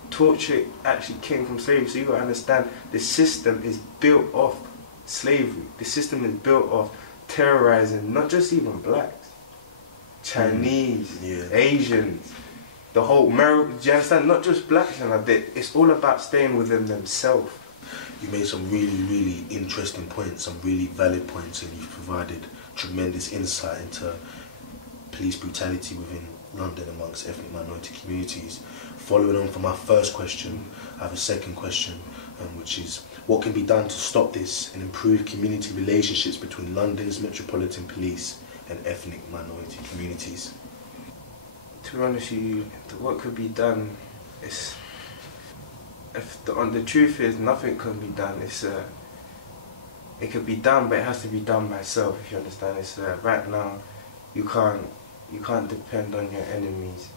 Torture actually came from slavery, so you gotta understand the system is built off slavery. The system is built off terrorizing not just even blacks, Chinese, Asians, the whole America. Do you understand? Not just blacks and like that. It's all about staying within themselves. You made some really, really interesting points, some really valid points, and you've provided tremendous insight into police brutality within London amongst ethnic minority communities. Following on from my first question, I have a second question, which is, what can be done to stop this and improve community relationships between London's Metropolitan Police and ethnic minority communities? To be honest with you, what could be done is, the truth is, nothing can be done. It could be done, but it has to be done by itself, if you understand. It's right now, you can't depend on your enemies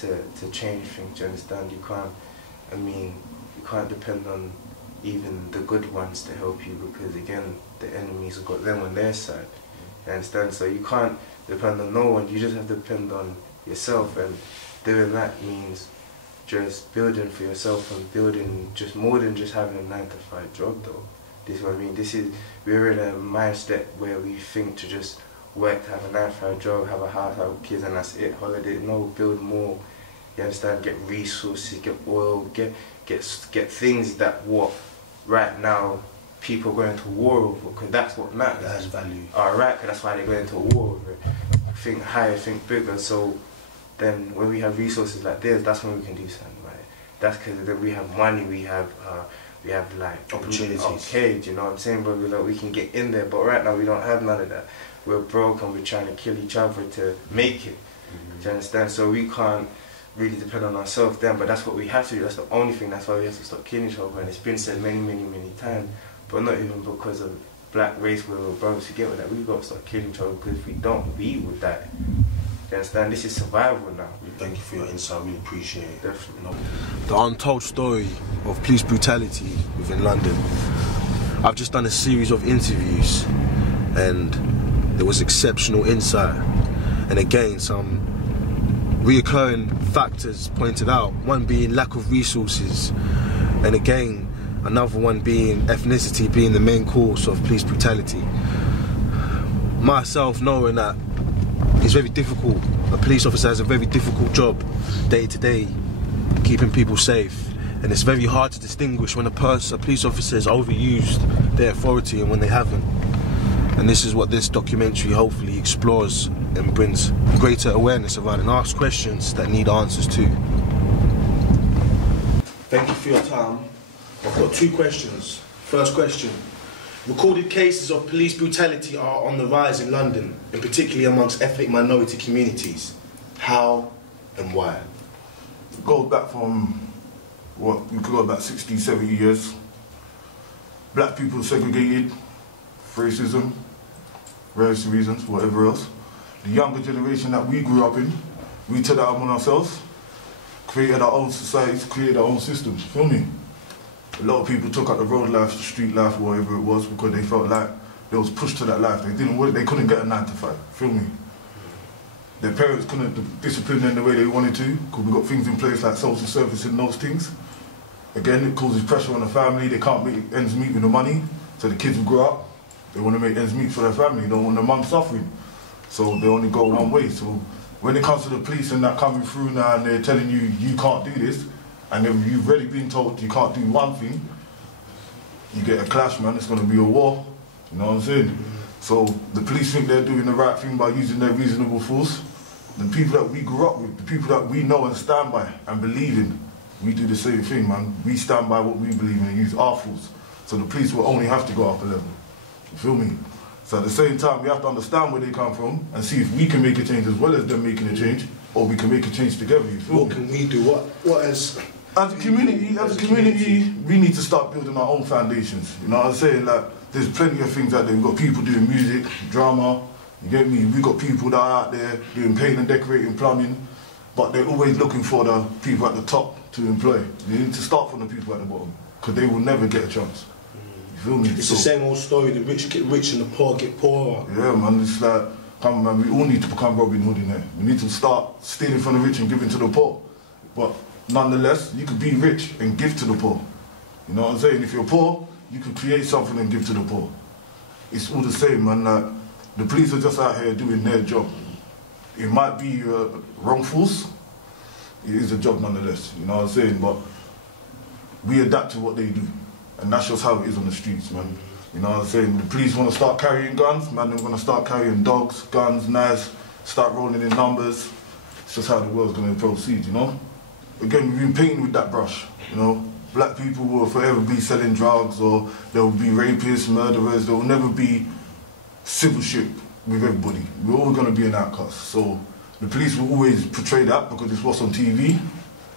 to change things, do you understand? You can't depend on even the good ones to help you, because again, the enemies have got them on their side, you understand? So you can't depend on no one, you just have to depend on yourself, and doing that means just building for yourself and building just more than just having a 9-to-5 job though. This is what I mean. We're in a mindset where we think to just work, to have a 9-to-5 job, have a house, have kids, and that's it. Holiday, no, build more. You understand? Get resources, get oil, get things that what right now people are going to war over, because that's what matters. That has value. Alright, because that's why they're going to war over it. Think higher, think bigger. So then when we have resources like this, that's when we can do something, right? That's because then we have money, we have like opportunities. Okay, do you know what I'm saying? But we can get in there. But right now we don't have none of that. We're broke and we're trying to kill each other to make it. Do you understand? So we can't really depend on ourselves then, but that's what we have to do. That's the only thing. That's why we have to stop killing each other. And it's been said many, many, many times. But not even because of black race where we're brothers together. That we've got to stop killing each other, because if we don't, we will die. You understand? This is survival now. Thank you for your insight, I really appreciate it. Definitely. The untold story of police brutality within London. I've just done a series of interviews and there was exceptional insight, and again some reoccurring factors pointed out. One being lack of resources, and again, another one being ethnicity being the main cause of police brutality. Myself knowing that it's very difficult, a police officer has a very difficult job day to day, keeping people safe, and it's very hard to distinguish when a police officer has overused their authority and when they haven't. And this is what this documentary hopefully explores and brings greater awareness around and asks questions that need answers to. Thank you for your time. I've got 2 questions. First question. Recorded cases of police brutality are on the rise in London, and particularly amongst ethnic minority communities. How and why? It goes back from, what, we could go back 60, 70 years. Black people segregated, racism, various reasons, whatever else. The younger generation that we grew up in, we took that on ourselves, created our own societies, created our own systems, feel me? A lot of people took out the road life, the street life, whatever it was, because they felt like they was pushed to that life. They couldn't get a 9 to 5, feel me? Their parents couldn't discipline them the way they wanted to, because we got things in place like social service and those things. Again, it causes pressure on the family. They can't make ends meet with the money, so the kids will grow up. They want to make ends meet for their family. They don't want their mum suffering, so they only go one way. So when it comes to the police and that coming through now and they're telling you you can't do this, and then you've already been told you can't do one thing, you get a clash, man. It's going to be a war. You know what I'm saying? So the police think they're doing the right thing by using their reasonable force. The people that we grew up with, the people that we know and stand by and believe in, we do the same thing, man. We stand by what we believe in and use our force. So the police will only have to go up a level. You feel me? So at the same time, we have to understand where they come from and see if we can make a change as well as them making a change, or we can make a change together. You feel What me? can we do? As a community, we need to start building our own foundations. You know what I'm saying? Like, there's plenty of things out there. We've got people doing music, drama, you get me? We've got people that are out there doing painting and decorating, plumbing, but they're always looking for the people at the top to employ. You need to start from the people at the bottom, because they will never get a chance. You feel me? It's the same old story, the rich get rich and the poor get poorer. Yeah, man, it's like, come on, man, we all need to become Robin Hood in here. We need to start stealing from the rich and giving to the poor. But nonetheless, you could be rich and give to the poor. You know what I'm saying? If you're poor, you can create something and give to the poor. It's all the same, man. Like, the police are just out here doing their job. It might be wrong force. It is a job nonetheless, you know what I'm saying? But we adapt to what they do. And that's just how it is on the streets, man. You know what I'm saying? The police want to start carrying guns, man, they're going to start carrying dogs, guns, knives, start rolling in numbers. It's just how the world's going to proceed, you know? Again, we've been painting with that brush, you know? Black people will forever be selling drugs, or there will be rapists, murderers. There will never be civil shit with everybody. We're all going to be an outcast. So the police will always portray that because it's what's on TV,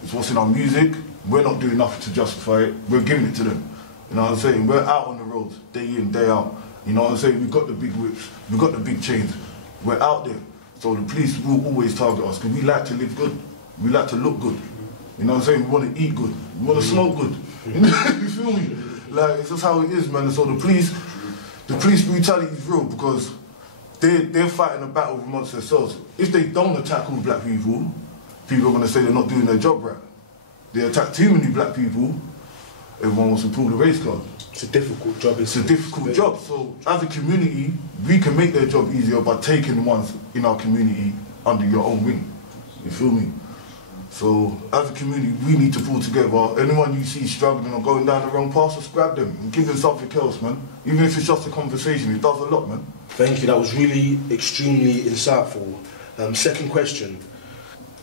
it's what's in our music. We're not doing nothing to justify it. We're giving it to them. You know what I'm saying? We're out on the roads, day in, day out. You know what I'm saying? We've got the big whips, we've got the big chains. We're out there. So the police will always target us because we like to live good. We like to look good. You know what I'm saying? We want to eat good. We want to smoke good. You feel me? Like, it's just how it is, man. And so the police brutality is real because they're fighting a battle amongst themselves. If they don't attack all black people, people are going to say they're not doing their job right. They attack too many black people, everyone wants to pull the race card. It's a difficult job. It's a difficult job. So as a community, we can make their job easier by taking ones in our community under your own wing. You feel me? So as a community, we need to pull together. Anyone you see struggling or going down the wrong path, just grab them and give them something else, man. Even if it's just a conversation, it does a lot, man. Thank you, that was really extremely insightful. Second question.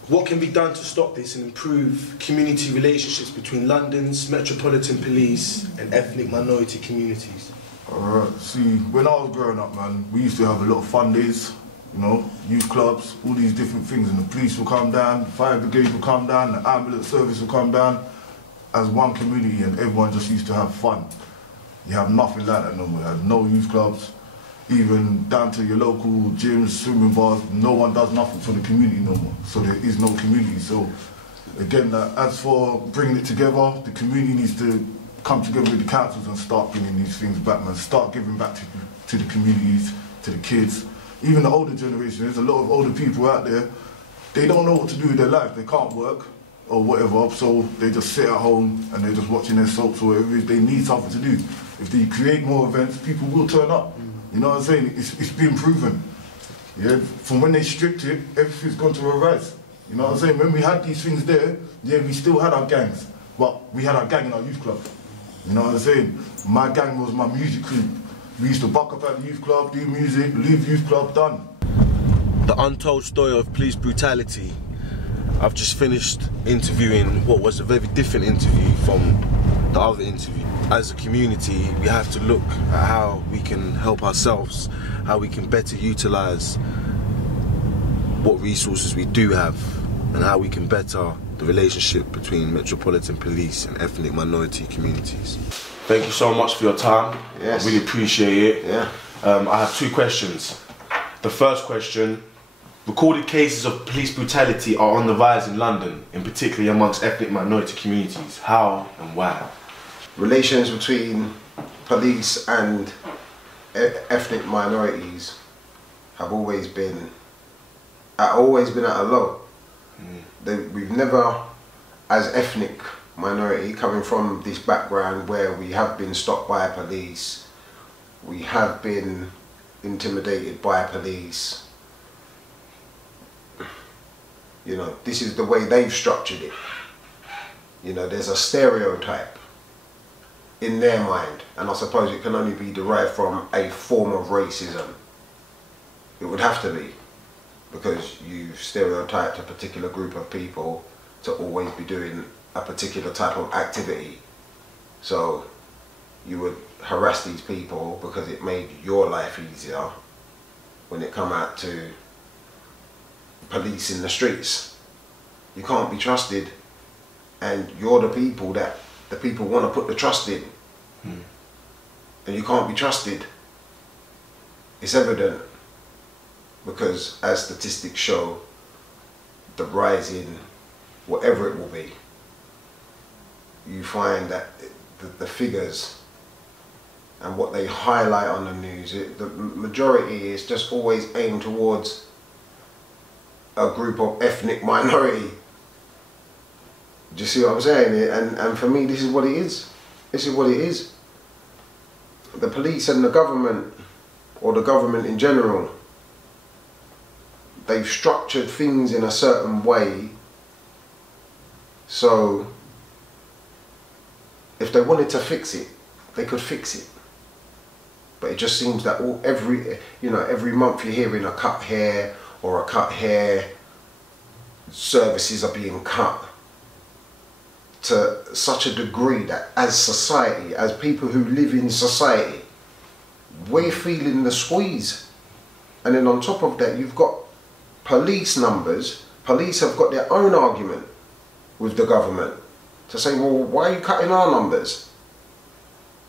What can be done to stop this and improve community relationships between London's Metropolitan Police and ethnic minority communities? Alright, see, when I was growing up, man, we used to have a lot of fun days, you know, youth clubs, all these different things, and the police will come down, the fire brigade will come down, the ambulance service will come down, as one community, and everyone just used to have fun. You have nothing like that no more. You have no youth clubs, even down to your local gyms, swimming bars, no one does nothing for the community no more. So there is no community. So again, as for bringing it together, the community needs to come together with the councils and start bringing these things back, man. Start giving back to the communities, to the kids, even the older generation. There's a lot of older people out there, they don't know what to do with their lives. They can't work or whatever, so they just sit at home and they're just watching their soaps or whatever. They need something to do. If they create more events, people will turn up. You know what I'm saying? It's been proven. Yeah, from when they stripped it, everything's gone to a rise. You know what I'm saying? When we had these things there, yeah, we still had our gangs, but we had our gang in our youth club. You know what I'm saying? My gang was my music group. We used to buck up at the youth club, do music, leave youth club, done. The untold story of police brutality. I've just finished interviewing what was a very different interview from the other interview. As a community, we have to look at how we can help ourselves, how we can better utilise what resources we do have, and how we can better the relationship between Metropolitan Police and ethnic minority communities. Thank you so much for your time. Yes. I really appreciate it. Yeah. I have two questions. The first question, recorded cases of police brutality are on the rise in London, in particular amongst ethnic minority communities. How and why? Relations between police and ethnic minorities have always been at a low. We've never, as ethnic minority, coming from this background where we have been stopped by police, we have been intimidated by police. You know, this is the way they've structured it. You know, there's a stereotype in their mind, and I suppose it can only be derived from a form of racism. It would have to be, because you've stereotyped a particular group of people to always be doing a particular type of activity. So you would harass these people because it made your life easier when it come out to police in the streets. You can't be trusted, and you're the people that the people want to put the trust in. And you can't be trusted. It's evident, because as statistics show, the rise in whatever it will be, you find that the figures and what they highlight on the news, the majority is just always aimed towards a group of ethnic minority. Do you see what I'm saying? And for me, this is what it is. This is what it is. The police and the government, or the government in general, they've structured things in a certain way, so if they wanted to fix it, they could fix it. But it just seems that every month you're hearing a cut here or a cut here. Services are being cut to such a degree that as society, as people who live in society, we're feeling the squeeze. And then on top of that, you've got police numbers. Police have got their own argument with the government to say, well, why are you cutting our numbers?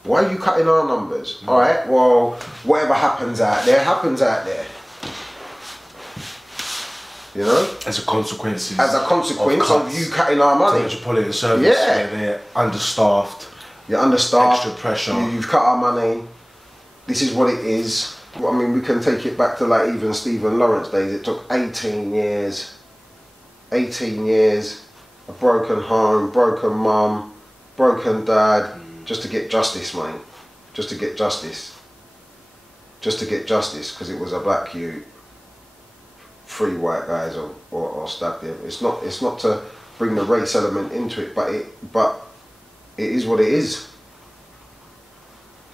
Why are you cutting our numbers? All right, well, whatever happens out there, happens out there. You know? As a consequence of you cutting our money. Metropolitan Service, yeah. Where they're understaffed. You're understaffed. Extra pressure. You've cut our money. This is what it is. I mean, we can take it back to like even Stephen Lawrence days. It took 18 years. 18 years. A broken home, broken mum, broken dad, just to get justice, mate. Just to get justice. Just to get justice, because it was a black youth. 3 white guys or stabbed him. It's not to bring the race element into it, but it is what it is.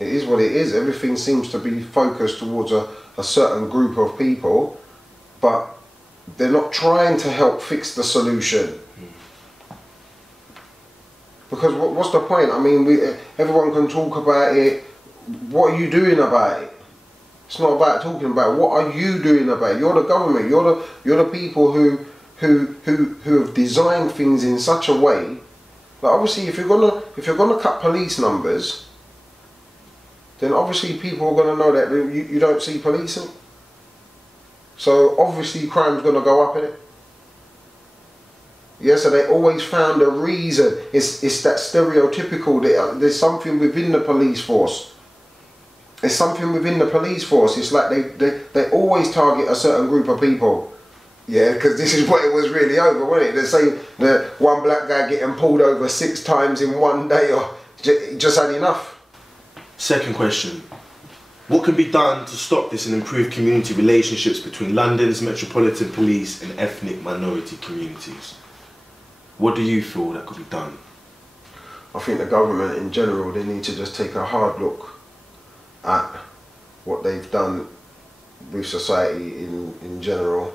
It is what it is. Everything seems to be focused towards a certain group of people, but they're not trying to help fix the solution. Because what's the point? I mean, everyone can talk about it. What are you doing about it? It's not about talking about it. What are you doing about it? You're the government. You're the people who have designed things in such a way that obviously if you're gonna cut police numbers, then obviously people are gonna know that you don't see policing. So obviously crime's gonna go up in it. Yeah, so they always found a reason. It's that stereotypical. There's something within the police force. There's something within the police force. It's like they always target a certain group of people. Yeah, because this is what it was really over, wasn't it? They're saying the one black guy getting pulled over 6 times in one day, or just had enough. Second question. What can be done to stop this and improve community relationships between London's Metropolitan Police and ethnic minority communities? What do you feel that could be done? I think the government in general, they need to just take a hard look at what they've done with society in general.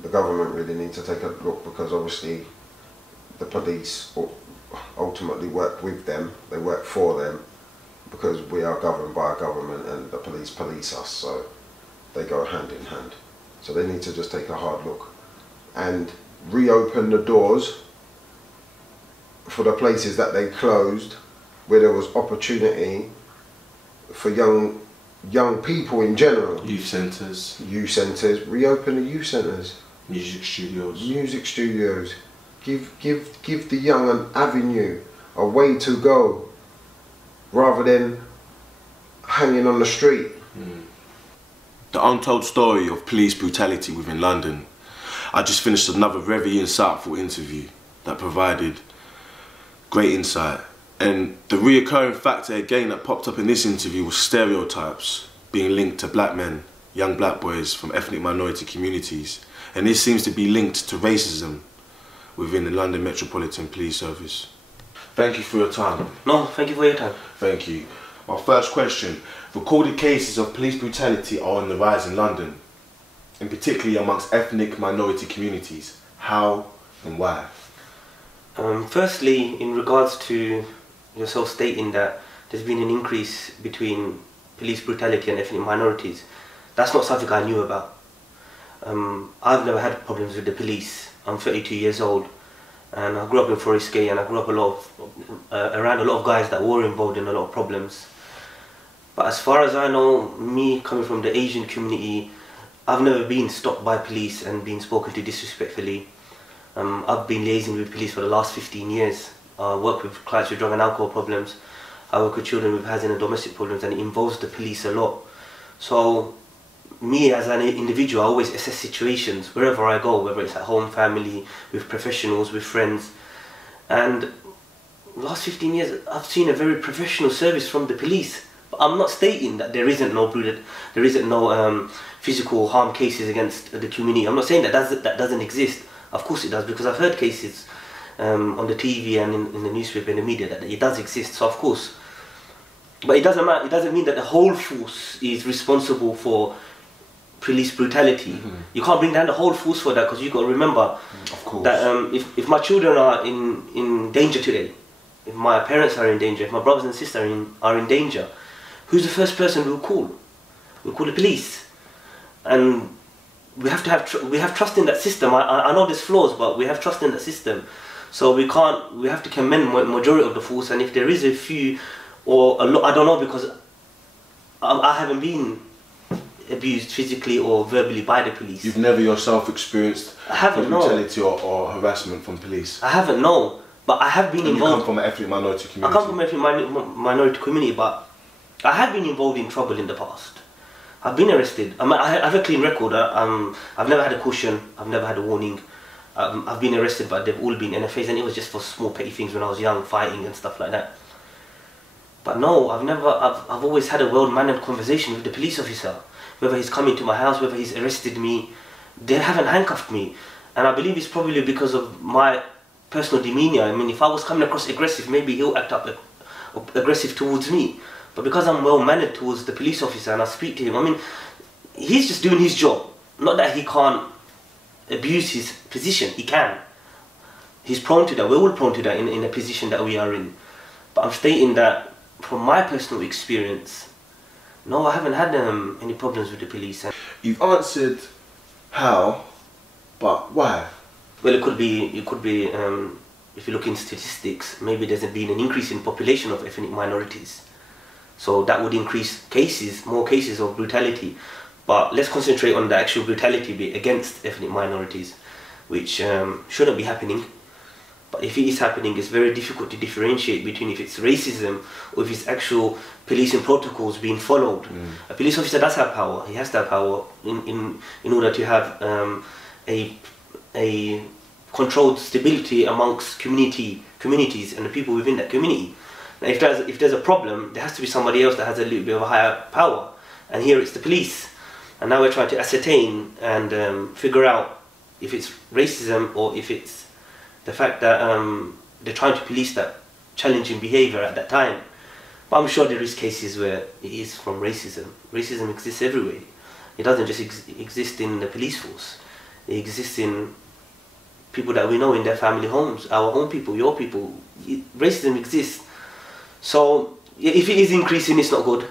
The government really needs to take a look, because obviously the police ultimately work with them, they work for them, because we are governed by a government and the police police us, so they go hand in hand. So they need to just take a hard look and reopen the doors for the places that they closed, where there was opportunity for young people in general. Youth centres. Youth centres. Reopen the youth centres. Music studios. Music studios. Give the young an avenue, a way to go, rather than hanging on the street. The untold story of police brutality within London. I just finished another very insightful interview that provided great insight. And the reoccurring factor again that popped up in this interview was stereotypes being linked to black men, young black boys from ethnic minority communities. And this seems to be linked to racism within the London Metropolitan Police Service. Thank you for your time. No, thank you for your time. Thank you. My first question. Recorded cases of police brutality are on the rise in London, and particularly amongst ethnic minority communities. How and why? Firstly, in regards to yourself stating that there's been an increase between police brutality and ethnic minorities, that's not something I knew about. I've never had problems with the police. I'm 32 years old, and I grew up in Forest Gate, and I grew up around a lot of guys that were involved in a lot of problems. But as far as I know, me coming from the Asian community, I've never been stopped by police and been spoken to disrespectfully. I've been liaising with police for the last 15 years. I work with clients with drug and alcohol problems. I work with children with housing and domestic problems, and it involves the police a lot. So me as an individual, I always assess situations wherever I go, whether it's at home, family, with professionals, with friends. And the last 15 years, I've seen a very professional service from the police. But I'm not stating that there isn't no physical harm cases against the community. I'm not saying that that doesn't exist. Of course it does, because I've heard cases on the TV and in the newspaper and the media that it does exist. So of course, but it doesn't matter. It doesn't mean that the whole force is responsible for police brutality. You can't bring down the whole force for that, because you've got to remember that if my children are in danger today, if my parents are in danger, if my brothers and sisters are in danger, who's the first person we'll call? We'll call the police. And we have trust in that system. I know there's flaws, but we have trust in that system. So we have to commend the majority of the force, and if there is a few or a lot, I don't know, because I haven't been abused physically or verbally by the police. You've never yourself experienced brutality or harassment from police? I haven't, no. But I have been involved. You come from an ethnic minority community? I come from an ethnic minority community, but I have been involved in trouble in the past. I've been arrested. I have a clean record. I've never had a caution. I've never had a warning. I've been arrested, but they've all been NFAs, and it was just for small petty things when I was young, fighting and stuff like that. But no, I've always had a well-mannered conversation with the police officer. Whether he's coming to my house, whether he's arrested me, they haven't handcuffed me. And I believe it's probably because of my personal demeanour. I mean, if I was coming across aggressive, maybe he'll act up aggressive towards me. But because I'm well-mannered towards the police officer and I speak to him, I mean, he's just doing his job. Not that he can't abuse his position, he can. He's prone to that, we're all prone to that in a position that we are in. But I'm stating that from my personal experience, no, I haven't had any problems with the police. You've answered how, but why? Well, it could be if you look in statistics, maybe there's been an increase in population of ethnic minorities. So that would increase more cases of brutality. But let's concentrate on the actual brutality bit against ethnic minorities, which shouldn't be happening. But if it is happening, it's very difficult to differentiate between if it's racism or if it's actual policing protocols being followed. A police officer does have power. He has that power in order to have a controlled stability amongst communities and the people within that community. Now, if there's a problem, there has to be somebody else that has a little bit of a higher power, and here it's the police. And now we're trying to ascertain and figure out if it's racism or if it's the fact that they're trying to police that challenging behaviour at that time. But I'm sure there is cases where it is from racism. Racism exists everywhere. It doesn't just exist in the police force. It exists in people that we know in their family homes, our own people, your people. Racism exists. So if it is increasing, it's not good,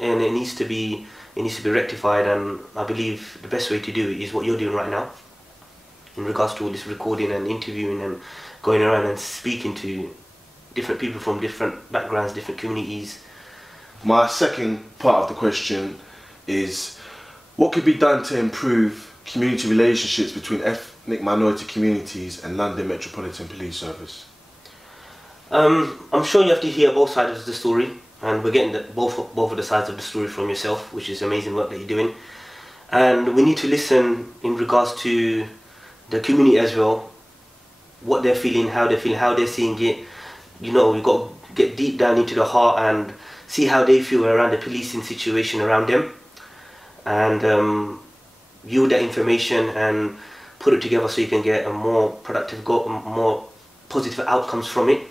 and it needs to be rectified. And I believe the best way to do it is what you're doing right now, in regards to all this recording and interviewing and going around and speaking to different people from different backgrounds, different communities. My second part of the question is, what could be done to improve community relationships between ethnic minority communities and London Metropolitan Police Service? I'm sure you have to hear both sides of the story, and we're getting both of the sides of the story from yourself, which is amazing work that you're doing. And we need to listen in regards to the community as well, what they're feeling, how they're seeing it. You know, we've got to get deep down into the heart and see how they feel around the policing situation around them, and yield that information and put it together so you can get a more productive, more positive outcomes from it.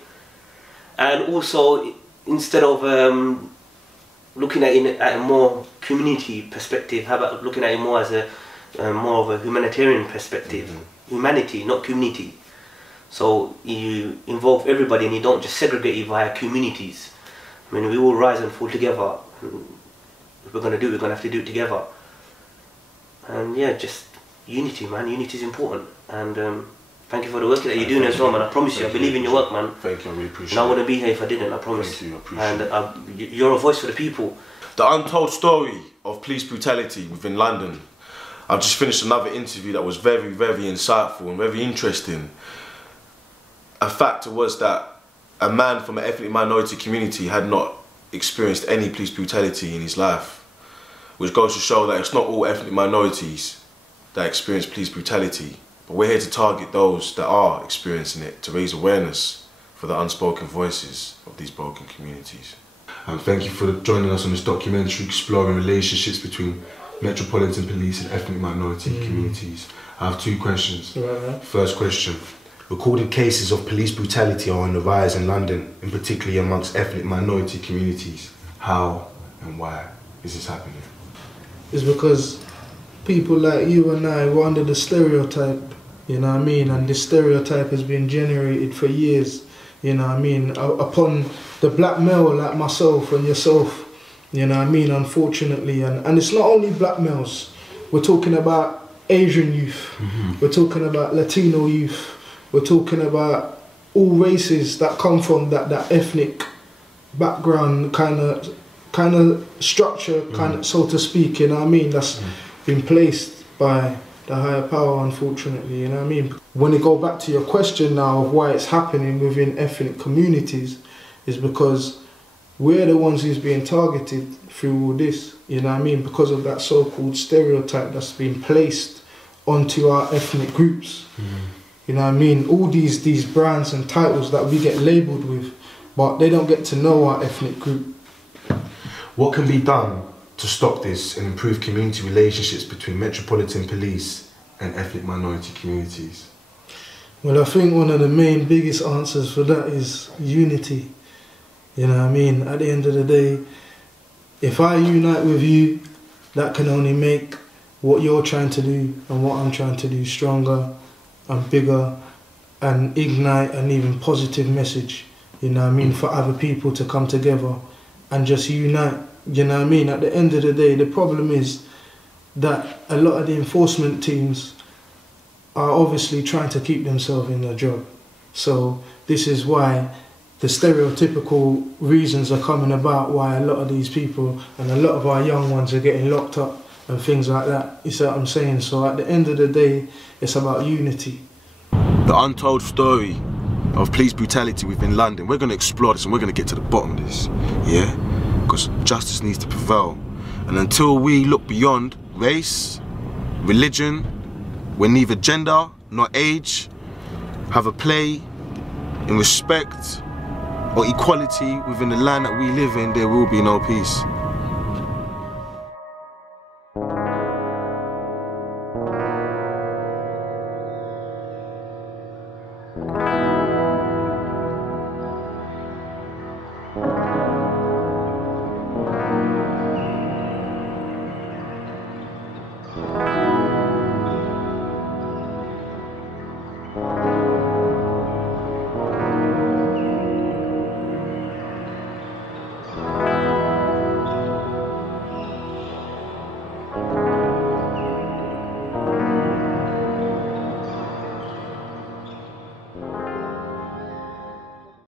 And also, instead of looking at it at a more community perspective, how about looking at it more as a more of a humanitarian perspective? Humanity, not community. So you involve everybody and you don't just segregate it via communities. I mean, we all rise and fall together. If we're going to do it, we're going to have to do it together. And yeah, just unity, man. Unity is important. And thank you for the work that you're doing as well, man. I promise you, I believe in your work, man. Thank you, I really appreciate it. And I wouldn't be here if I didn't, I promise. Thank you, I appreciate it. And you're a voice for the people. The untold story of police brutality within London. I've just finished another interview that was very, very insightful and very interesting. A factor was that a man from an ethnic minority community had not experienced any police brutality in his life, which goes to show that it's not all ethnic minorities that experience police brutality, but we're here to target those that are experiencing it, to raise awareness for the unspoken voices of these broken communities. And thank you for joining us on this documentary exploring relationships between Metropolitan Police and ethnic minority communities. I have two questions. First question. Recorded cases of police brutality are on the rise in London, and particularly amongst ethnic minority communities. How and why is this happening? It's because people like you and I were under the stereotype, you know what I mean? And this stereotype has been generated for years, you know what I mean? Upon the black male like myself and yourself, you know what I mean? Unfortunately, and it's not only black males. We're talking about Asian youth. We're talking about Latino youth. We're talking about all races that come from that ethnic background kind of structure, so to speak, you know what I mean? That's been placed by the higher power, unfortunately, you know what I mean? When you go back to your question now of why it's happening within ethnic communities, is because we're the ones who's being targeted through all this, you know what I mean? Because of that so-called stereotype that's been placed onto our ethnic groups. You know what I mean? All these brands and titles that we get labelled with, but they don't get to know our ethnic group. What can be done to stop this and improve community relationships between Metropolitan Police and ethnic minority communities? Well, I think one of the main biggest answers for that is unity. You know what I mean? At the end of the day, if I unite with you, that can only make what you're trying to do and what I'm trying to do stronger and bigger, and ignite an even positive message, you know what I mean, for other people to come together and just unite, you know what I mean. At the end of the day, the problem is that a lot of the enforcement teams are obviously trying to keep themselves in their job. So this is why the stereotypical reasons are coming about why a lot of these people and a lot of our young ones are getting locked up and things like that. You see what I'm saying? So at the end of the day, it's about unity. The untold story of police brutality within London. We're going to explore this and we're going to get to the bottom of this, yeah? Because justice needs to prevail. And until we look beyond race, religion, where neither gender nor age have a play in respect or equality within the land that we live in, there will be no peace.